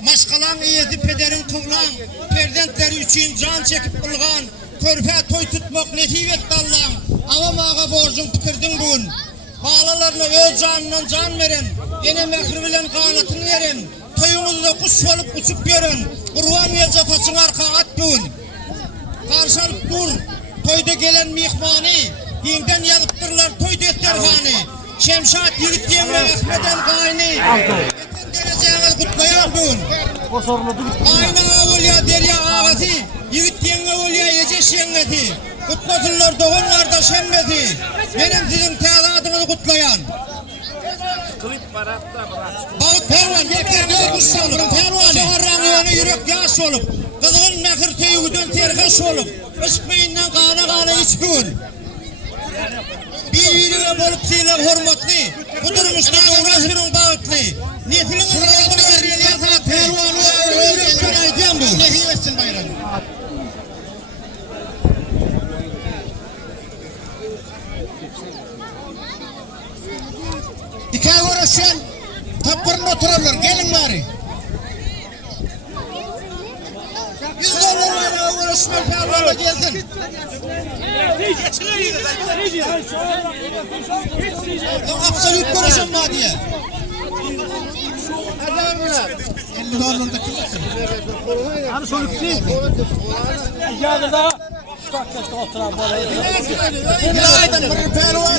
maşkalan iyeti pederin kıvlan, perdentleri için can çekip bulgan, körpe toy tutmak netibet dallan, avam ağa borcun tükürdün bugün. Bağlalarına öz canından can veren, yine mehri bilen kanatını veren, toyumuzda kuş olup uçup gören, Urvaniye cafasın arka at bugün. Karşılık dur, toyda gelen mihmani, dinden yazıptırlar toy defterhani. Şemşat Yiğit Yemre Ahmet'en gayni. Yeter dereceğiniz kutlayan bugün. O sorunu da gitti. Ayna avulya derya ağası, Yiğit Yemre avulya yeceş yengeti. Kutlasınlar doğumlarda şemmeti. Benim sizin teadadınızı kutlayan. Balık pervan, yeter ne kuşsa olup, pervanı. Şaharran yönü yürek yaş olup, kızgın mekir teyüden terkeş olup, ışkmeyinden kana iç gün. Bir yürüye bolup siyle hormatlı, bu durmuşta uğraşırın bağıtlı. Nefilin ırgını verilen yatağa pervanı, yürek kırayken bu. Nehi etsin bayrağı. İkaya uğraşan tapırında otururlar. Gelin bari. Biz de onlarla uğraşmaya pervana geldin. Absolut konuşan mı diye. 50 dolarında kimsin? Hani soluk değil. İcazı da şu dakikada oturan böyle. Günaydın bir pervan.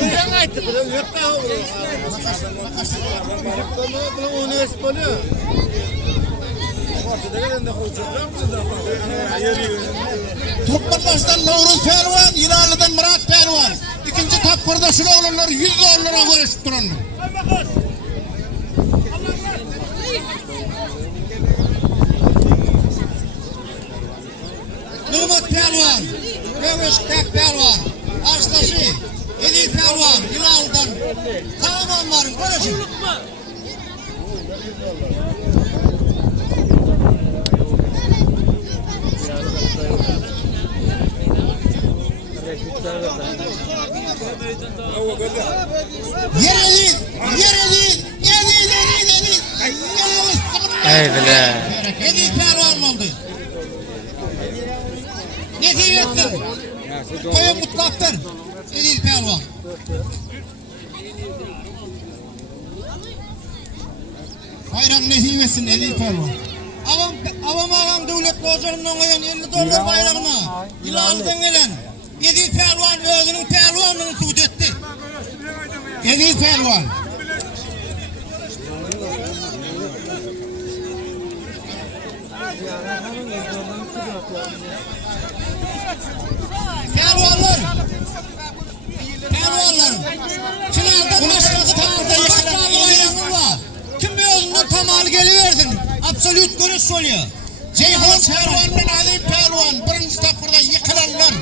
Topbaş'tan Novruz Pervan, İlalı'dan Murat Pervan. İkinci tapırda şunu olurlar, 100 dolara uğraşıp durun. Tamam varım, görüşürüz. Yere değil, yere değil, değil. Ey bile. Edil pehlivan oldu. Ne diyeceksin? Koyu mutlaktır. Edil pehlivan. Bayram ne etsin Edil pehlivan. Avam ağam devletli ocağından koyan 50 dolar bayrağına ilalıdan gelen Edil pehlivan özünün pehlivanlığını sübut etti. Edil pehlivan. Pehlivanlar. Finalda başladı kaldı yıkılan bayrağın var. Kim özünden tamalı geliverdin. Absolut görüş söylüyor. Ceyhan Pehlivan'dan Ali Pehlivan birinci tapırda yıkılanlar.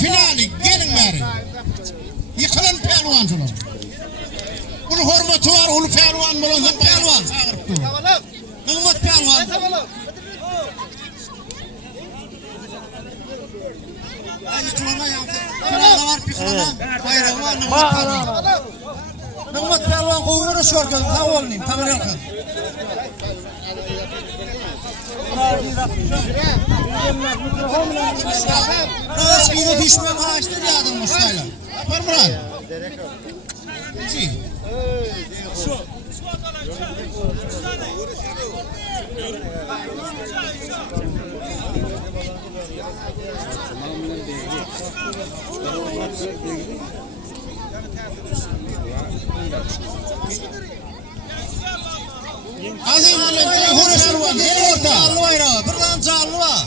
Finali gelin bari. Yıkılan pehlivancılar. Bunun hürmeti var, ulu pehlivan bulunsun pehlivan. Nurmat pehlivan. Ay yıkılana yansın. Finalda var piklana. Bayrağı var Nurmat pehlivan. Nurmat pehlivan kovgunu şorkun. Sağ olmayayım. Tamir yakın. Rıvaç giyde düşmem ağaçtı diye adım Mustayla. Yapar mı lan? Azim bir huruşur var. Gel orta. Canlı bayrağı. Buradan canlı var.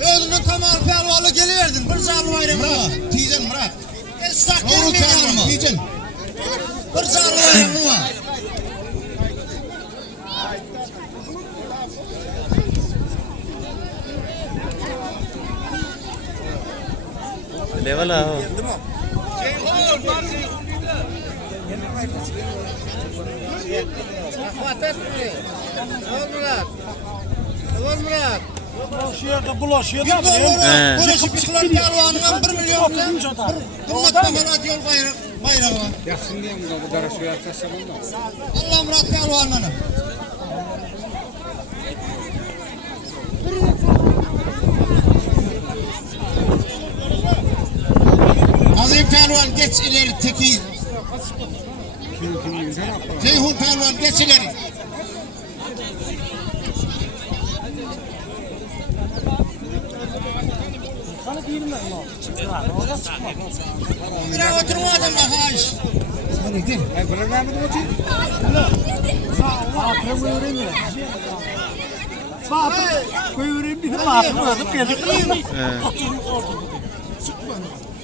Özünün tamam pehlivanlı geliverdin. Bir canlı bayrağı var. Tiyecen bırak. Estak gelmeyin yanıma. Tiyecen. Bir canlı bayrağı var. Level ha. Bulaşıyor da. Burası piçler pehlivanından 1 milyon lira. Nurmat Mehmet yol bayrağı. Yaksın diye mi bu kadar suya atacağız da? Allah Murat pehlivanlarına. Azim pehlivan geç ileri teki. Ceyhun pehlivan geç ileri. Buraya oturma adamla haş. Hadi gel. Bırak mı bu için?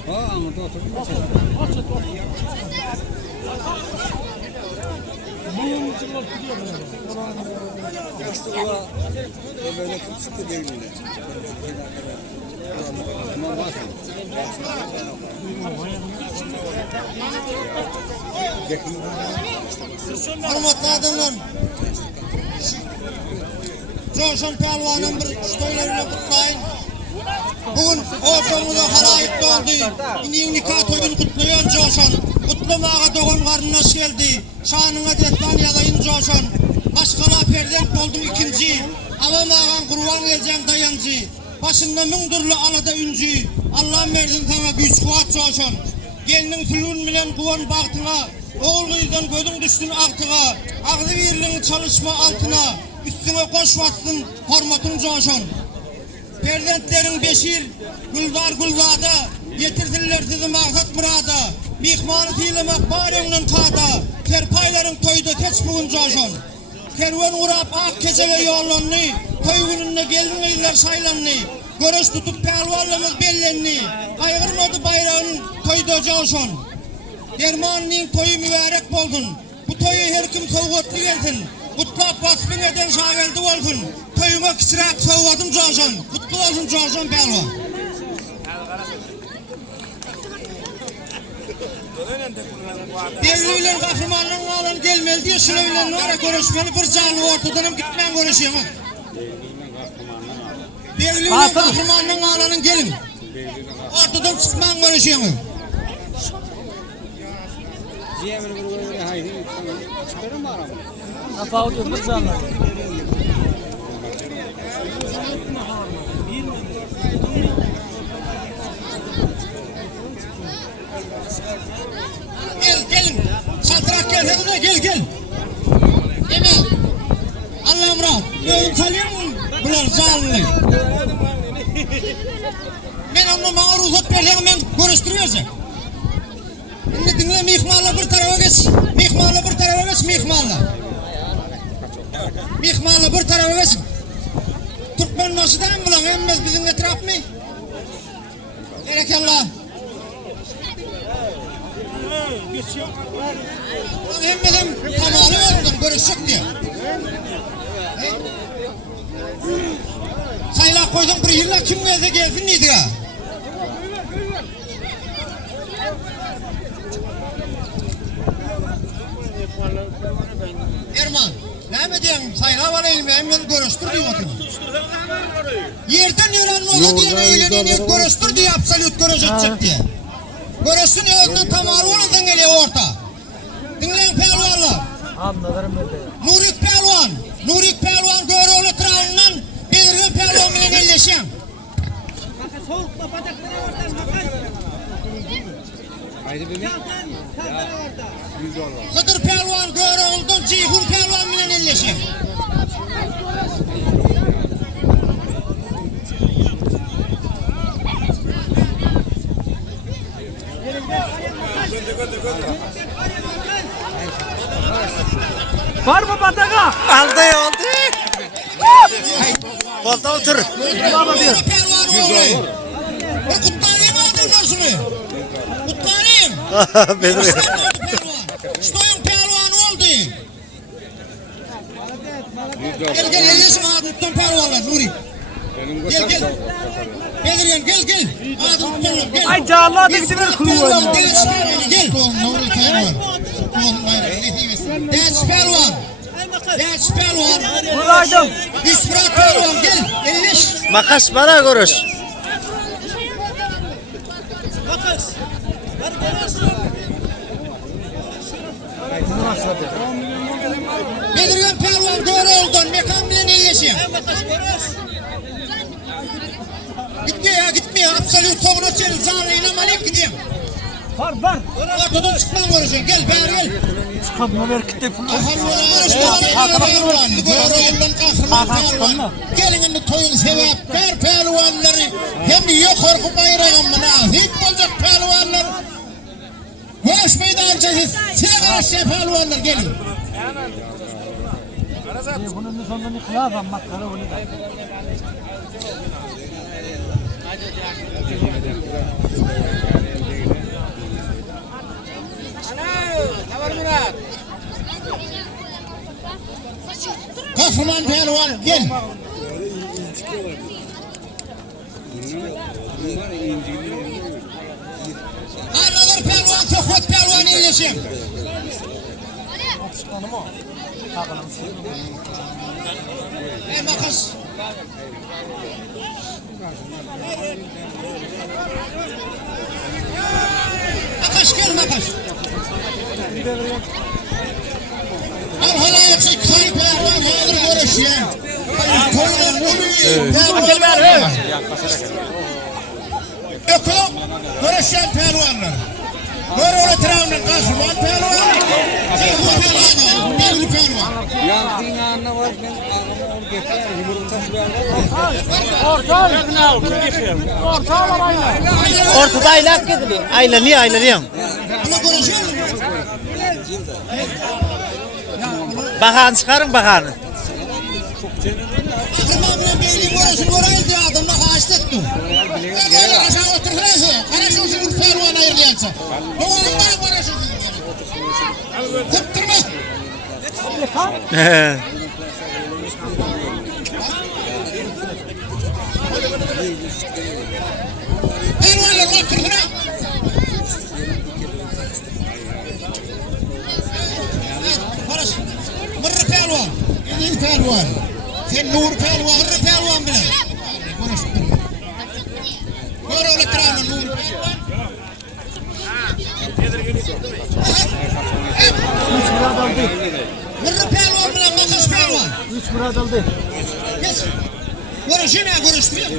Anladı oturdu. Böyle çıktı değil mi? Hürmetli adamlar. Coşan pehlivanın bir stoylarını kutlayın. Bugün ortamıza halayık doldu. İndi nikah toyunu kutlayan Coşan. Kutlamağa doğan karnına geldi. Şanına destan in Coşan. Aşkala perdent oldum ikinci. Avam ağam kurban geleceğim dayancı. Başında mündürlü alada üncü. Allah'ım verdin sana güç kuvvet Coşan. Gelinin sülün bilen kuvan baktına. Oğul kıyıdan gözün düştün altına. Ağzı birliğin çalışma altına. Üstüne koşmasın hormatın Coşan. Perdentlerin beşir, güldar güldada, yetirdiler sizi maksat murada. Mihmanı tilemek baremden kada, terpayların toyda teç bugün Coşan. Kervan uğrap ak kece ve yollanını, toy gününde gelin eyler saylanını. Görüş tutup pehlivanlığımız bellenini, aygırmadı bayrağın toyda Coşan. Dermanının toyu mübarek boldun, bu toyu her kim soğutlu gelsin. Kutlap vasfın eden şageldi olsun. Toyuma kısrak soğuvadım Coşan. Kutlu olsun Coşan pehlivan. Devliyle kahramanlığın alan gelmeli diye şurayla nara görüşmeli bir canlı ortadan gitmen görüşüyor. Devliyle kahramanlığın alanın gelin. Ortadan çıkman görüşüyor. Kapağı bir canlı. Gelin. Saltırak gel. Hadi gel. Emel. Allah'ım rahat. Böyle kalıyor mu? Bunlar canlı. Ben onu bana ruhsat vereyim, ben görüştürüyoruz. Şimdi dinle, mihmalla bir tarafa geç. Mihmalla bir tarafa geç. Türkmen nasıdan mı lan? Emmez bizim etraf mı? Gerekallah. Emmezim tamalı oldum, görüşecek diye. Sayla koydum bir yılla kim gelse gelsin neydi ya? Erman, ne mi diyorsun? Sayla var elime, hemen görüştür diye bakın. Yerden öğrenme ola diye öğlenini görüştür diye absolut görecek diye. Görüşsün öğünden tamalı olandan geliyor orta. Dinleyin pehlivanlar. Anladım ben de. Nurik Pehlivan Göroğlu Trağı'ndan belirgin pehlivan bile elleşen. Hıdır Pehlivan Göroğlu'dan Ceyhun Pehlivan bile elleşen. Var mı bataka? Aldı. Koltuğa otur. Baba diyor. Kutlarayım adamlarsını. Kutlarayım. Bedri. Stoyun pehlivanı oldu. Gel ellesin adamdan pehlivanlar Nuri. Gel. Bedriyen gel. Adamdan gel. Ay canlı adı gidiver kuluğu. Gel. Nuri pehlivan. Ders pehlivan. Buradaydım. İsfrat pehlivan gel. Elleş. Makas bana görüş. Bedriyen pehlivan doğru oldun. Mekan bile elleşin. Gitmiyor. Absolut sonuna çerin. Canlıyla malik gideyim. Var. Ortadan çıkman görüşün. Gel. Çıkamıyor ver kitle pulu. Gelin toyun sevap ver pehlivanları. Hem yok korku bayrağımına. Hep olacak pehlivanlar. Hoş meydancası. Size karşı pehlivanlar gelin. Bunun sonunda ne kıyafam makkara onu da. Kahraman pehlivan gel. Anadolu pehlivan Tokat pehlivan elleşim. Makas. Makas. Al hala yapsın kay pehlivan hazır görüş ya. Ökülük görüşen pehlivanlar. Göroğlu Trağı'nın kahraman pehlivan. Ceyhun pehlivan. Belli pehlivan. Ortada aylak gidiliyor. Aylanıyor. Ama görüşüyor musun? Bakanı çıkarın bakanı. Kahramanla beyliğin görüşün orayı diye adamla haşt ettim. Böyle aşağı otururası. Karşı olsun bu pehlivan ayırlayansa. Bu onlara görüşün. Kıptırma. Pehlivanlar oturursa. Barış. Mırrı pelvan. Yeni pelvan. Sen nur pelvan. Mırrı pelvan bile. Barış. Böyle kıramın nur pelvan. Mırrı pelvan bile makas pelvan. 3 murad aldı. Geç. Barış yine görüştürüyor.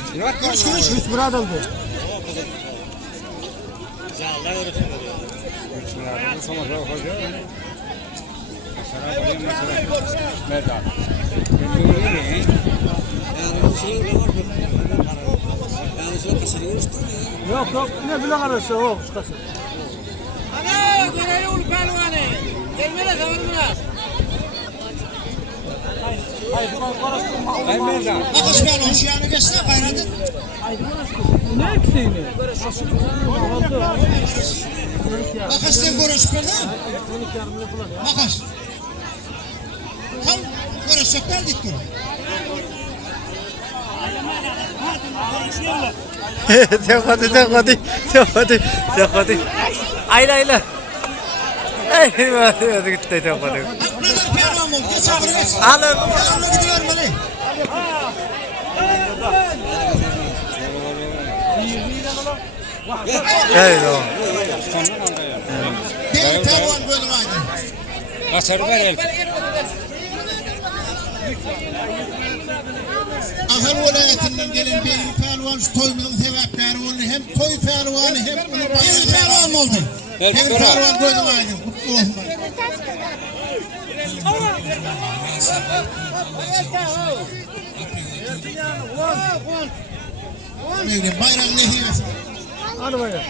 Görüş. 3 murad aldı. Yok yok ne bile karışsa o kıskası. Makas pelvan şu yanı geçsene bayradı. Ne eksiğini? Makas'tan görüşmedi. Makas. Tam görüşecekler gitti. Sen Ayla. Ey hadi gitti sen hadi. Neler pelvan oldu? Geç ağır geç. Alın. Pelvanla gidiyor böyle. Eyvallah. Benim pelvan böyle vardı. Kasarı ver el. Ahal vilayetinden gelen benim pelvan şu toyumuzun sebepleri oldu. Hem toy pelvanı hem benim pelvan oldu. Benim pelvan böyle vardı. Kutlu olsun. Bayram ne hiyası? Hadi bayram.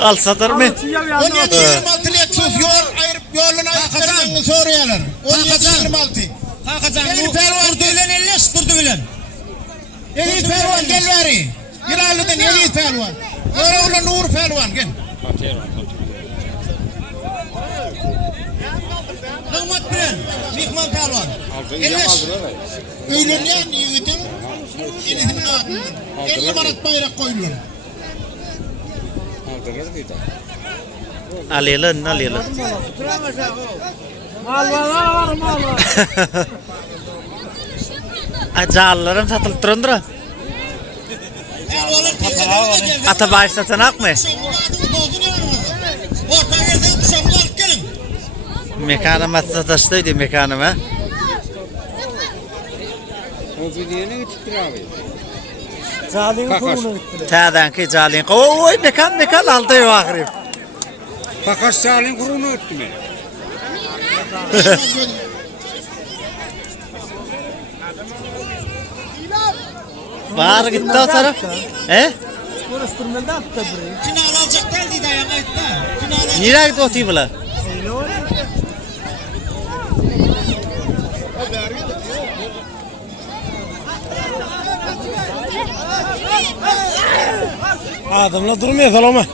Al satar mı? 17-26 leksuz yol ayırıp yolunu ayırıp soruyorlar. 17-26. Benim pelvan duyulen elleş durdu bilen. Eli pelvan gel bari. Yılalı'dan eli pelvan. Öyle ulan Nur pelvan gel. Rahmat bilen. Mihman pelvan. Elleş. Öğlenen yiğidin. İlhin abinin. 50 marat bayrak koyulun. Alelin. Mal var. Acallarım satılıp durundura. Pelvanın teyzeleri de geldi. Ata başlatanak mı? Orta yerden kuşamını alıp gelin. Mekanıma sataştıydı mekanıma. O videoya ne gittir abi? Zalin kuruna gittiler. Ta'danki jalin. Oy mekan aldı yo ahir. Fakat salin kurunu öttü mü? Var gitti o taraf. He? Konuşturmadan attı burayı. Final alacak geldi dayan ayıtta. Final alacak. Nereye gitti o tibula? Adamla durmuyor salama.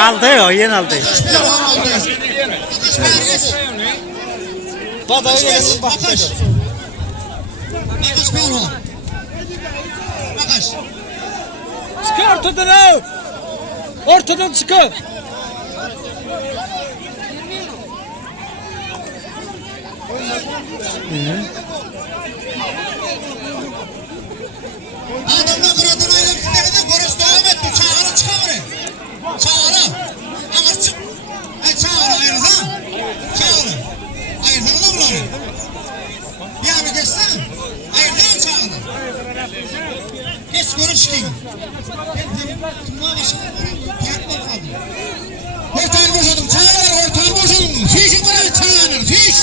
Aldı yo yen aldı. Bakış Bakış pelvan. Bakış. Çıkar ortadan. Ortadan çıkar. Adamla kıradın ayrıntıları konuş devam etti. Çağrı çıkamır. Çağrı. Ama çık. Çağrı ayrılsa. Çağrı. Ayrılsa da bulalım. Bir abi geçsen. Ayrılsa çağrı. Geç konuş ki. Ortağın boşadım. Çağrı ortağın boşadım. Fişin kadar çağrı. Fiş.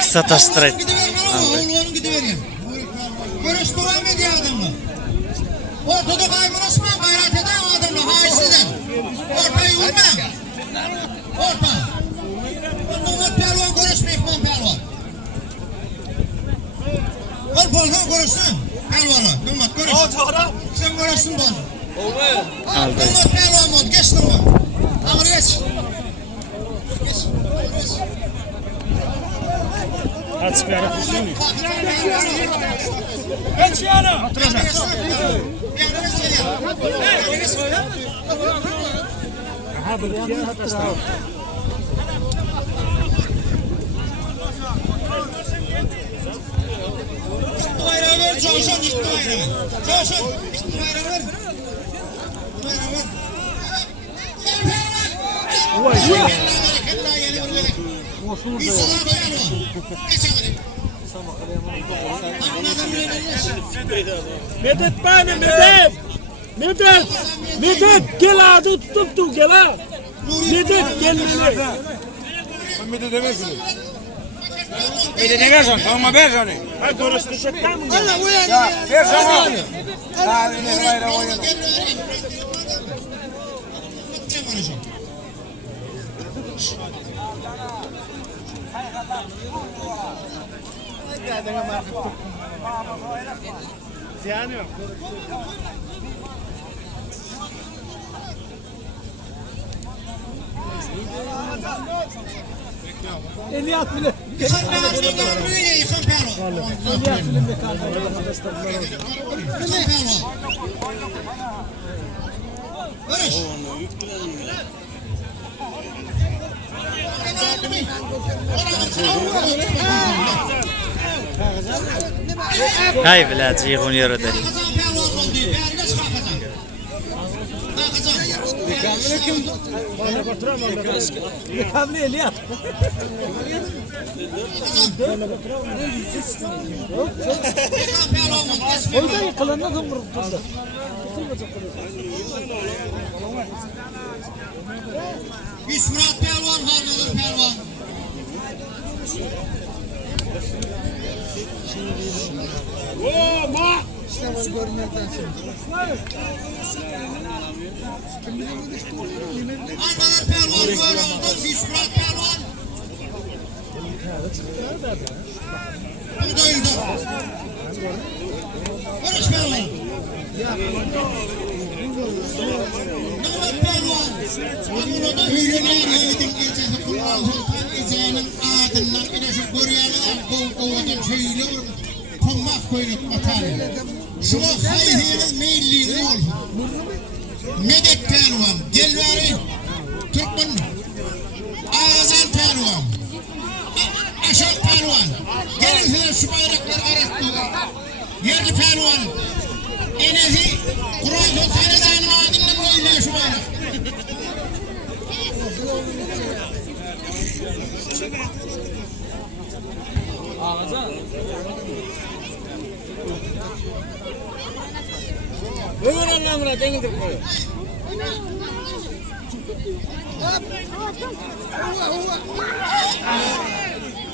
Sataştırayım. Gidiverin ama oğlum gidiverin. Görüş duran Ortada kayboluşma, gayret eden adamla, haysizden. Ortayı vurma. Orta. Umut Pelvan konuşmayıp ben Pelvan. Ol Polkan konuşsun. Pelvan'a. Umut konuş. Sen konuşsun bana. Umut Pelvan oldu. Geç Umut. Ağır geç. Geç. Açık bir ara kuşu mu? Geç yana. Oturacak. Aha bu ya hatta. Bayrağı ver, çalışan gitti bayrağı. Çalışan, gitti bayrağı ver. Bayrağı ver. Medet bana Medet. Medet gel adı tutup gel ha. Medet gel Medet. Medet demesin. Medet ne versen tamam versen. Ha konuşturacaklar mı? Ya versen abi. Ha ne bayrağı oyunu. Yani yok. Eliyat bile. Eliyat bile de Hay bilaci yığın yere deli. Kabli Eliyat. Orada yıkılanına da vuruldu. Murat Pelvan, Harnadır Pelvan. Harnadır Pelvan, böyle oldu. Murat Pelvan. Buradaydı. Barış Pelvan. Mehmet Pelvan. Burada hüyüler yedik gecesi. Kur'an Sultan Ece'nin adından yine şu Koreyalılar kol şeyle konmak koyup atar. Şu hayhiyeniz meyilliğine ol. Medet Pelvan. Gelvari. Türkmen. Ağzan Pelvan. Aşak Pelvan. Gelin size şu bayrakları arattı. Yerli Pelvan. Enezi Kur'an Sultan Ece'nin adından koyuyor şu bayrak. Bugün anlamına dengidir koy.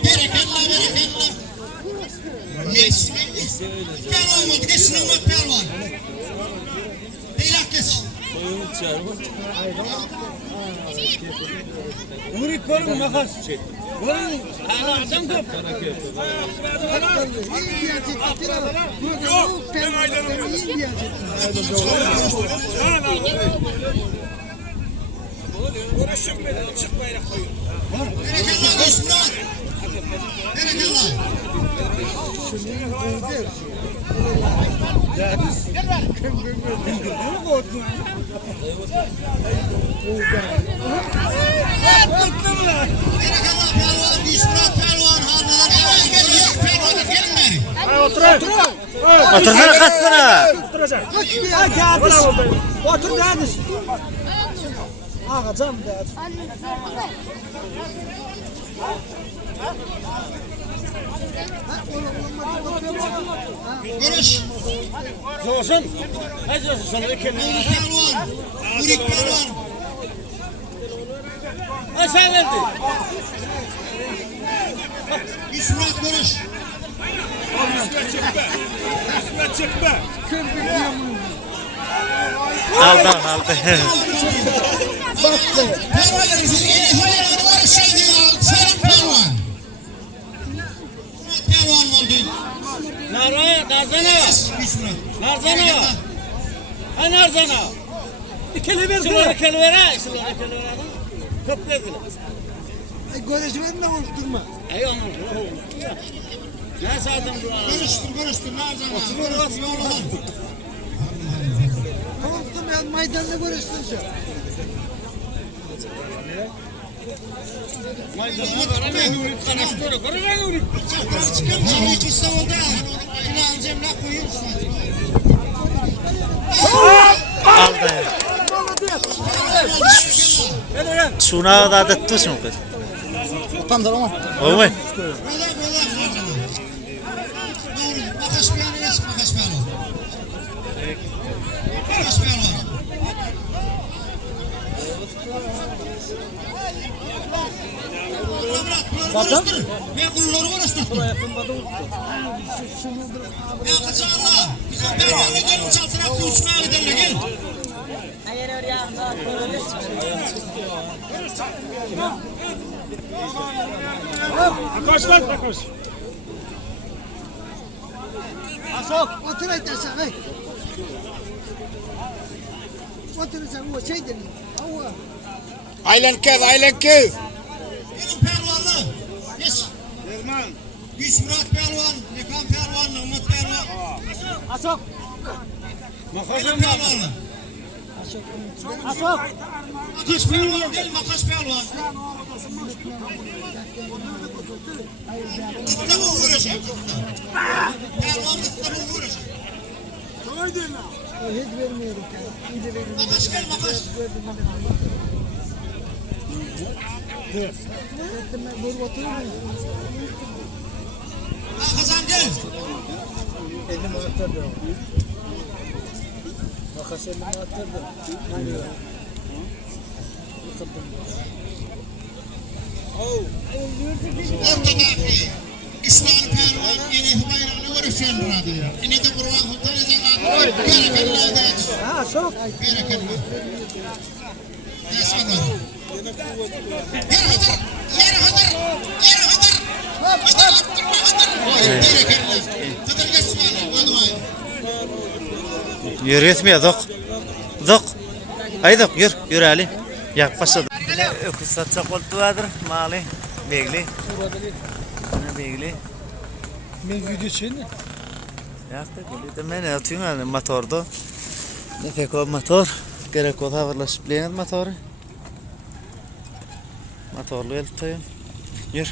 Berekallah. Yes. Pelvan oldu. Geçsin Umut Pelvan. Deylak geç. Umurit var mı makas? Var mı? Adam kap. Yok ben aydınım. Uğraşın beni açık bayrak koyun. Berekallah geç Murat. Berekallah. Berekallah Pelvan, Murat Pelvan, Harnadır Pelvan. Gelin bari. Otursana kaçsana. Oturacak. Otur neredeş? Ağacam da. Barış. Olsun. Hadi olsun sana bir kelime. Pelvan. Murit Pelvan. Aşağı verdi. Murat Barış. Üstüne çıkma. Aldı aldı. Narzana. Ha Narzana. İkili ver Şunlara de. kelvere. Köprediler. Görüşmeden de konuşturma. Ay aman. Ne saatim bu ana? Görüştür Narzana. Konuşturmayan maydanda görüştürsün. Maydana var ama Nuri kanaştırı. Görüyor Nuri. Çaklar çıkıyorum. Sana hiç usta oldu ya. Yine alacağım ne koyuyorsun? Aldı. Şuna da tutsun kız. Tam da ama. Olmay. Böyle Makas bir yana geç. Makas bir yana. Makas bir yana. Bakın. Ben kulları konuşturdum. Ya kaçarla. Bizim berberle gelin çaltıraklı uçmaya giderle gel. Koş bak koş. Otur edersen hey. Oturursan o şey deniyor. Hava. Aylenkev. Benim pervanlı. Geç. Güç Murat Pervan, Rekan Pervan, Umut Pervan. Asok. Benim pervanlı. Asok. Makas Pervan değil, Makas Pervan. Kıtta bu vuracak. Pervan kıtta bu vuracak. Hiç vermiyorum. İyice veriyorum. Makas gel, Makas. Ben böyle oturuyorum. Kazan gel. Elimi attırdı. Makas elimi attırdı. Ortada İsmail Pervan yeni bayrağını vuruşuyor burada. Yine de Kurban Sultan'ın bereketle de. Ha sok. Bereketle. Yaşa var. Yer hazır. Yürü etmiyor dok. Dok. Haydi dok yürü. Yürü Ali. Yak başladı. Öküz satacak oldulardır. Mali. Begli. Ne begli? Ben video çekeyim. Yaktı. Ben atıyorum yani motorda. Ne pek o motor. Gerek o tavırlaşıp leğen motoru. Motorlu el tutuyorum. Yürü.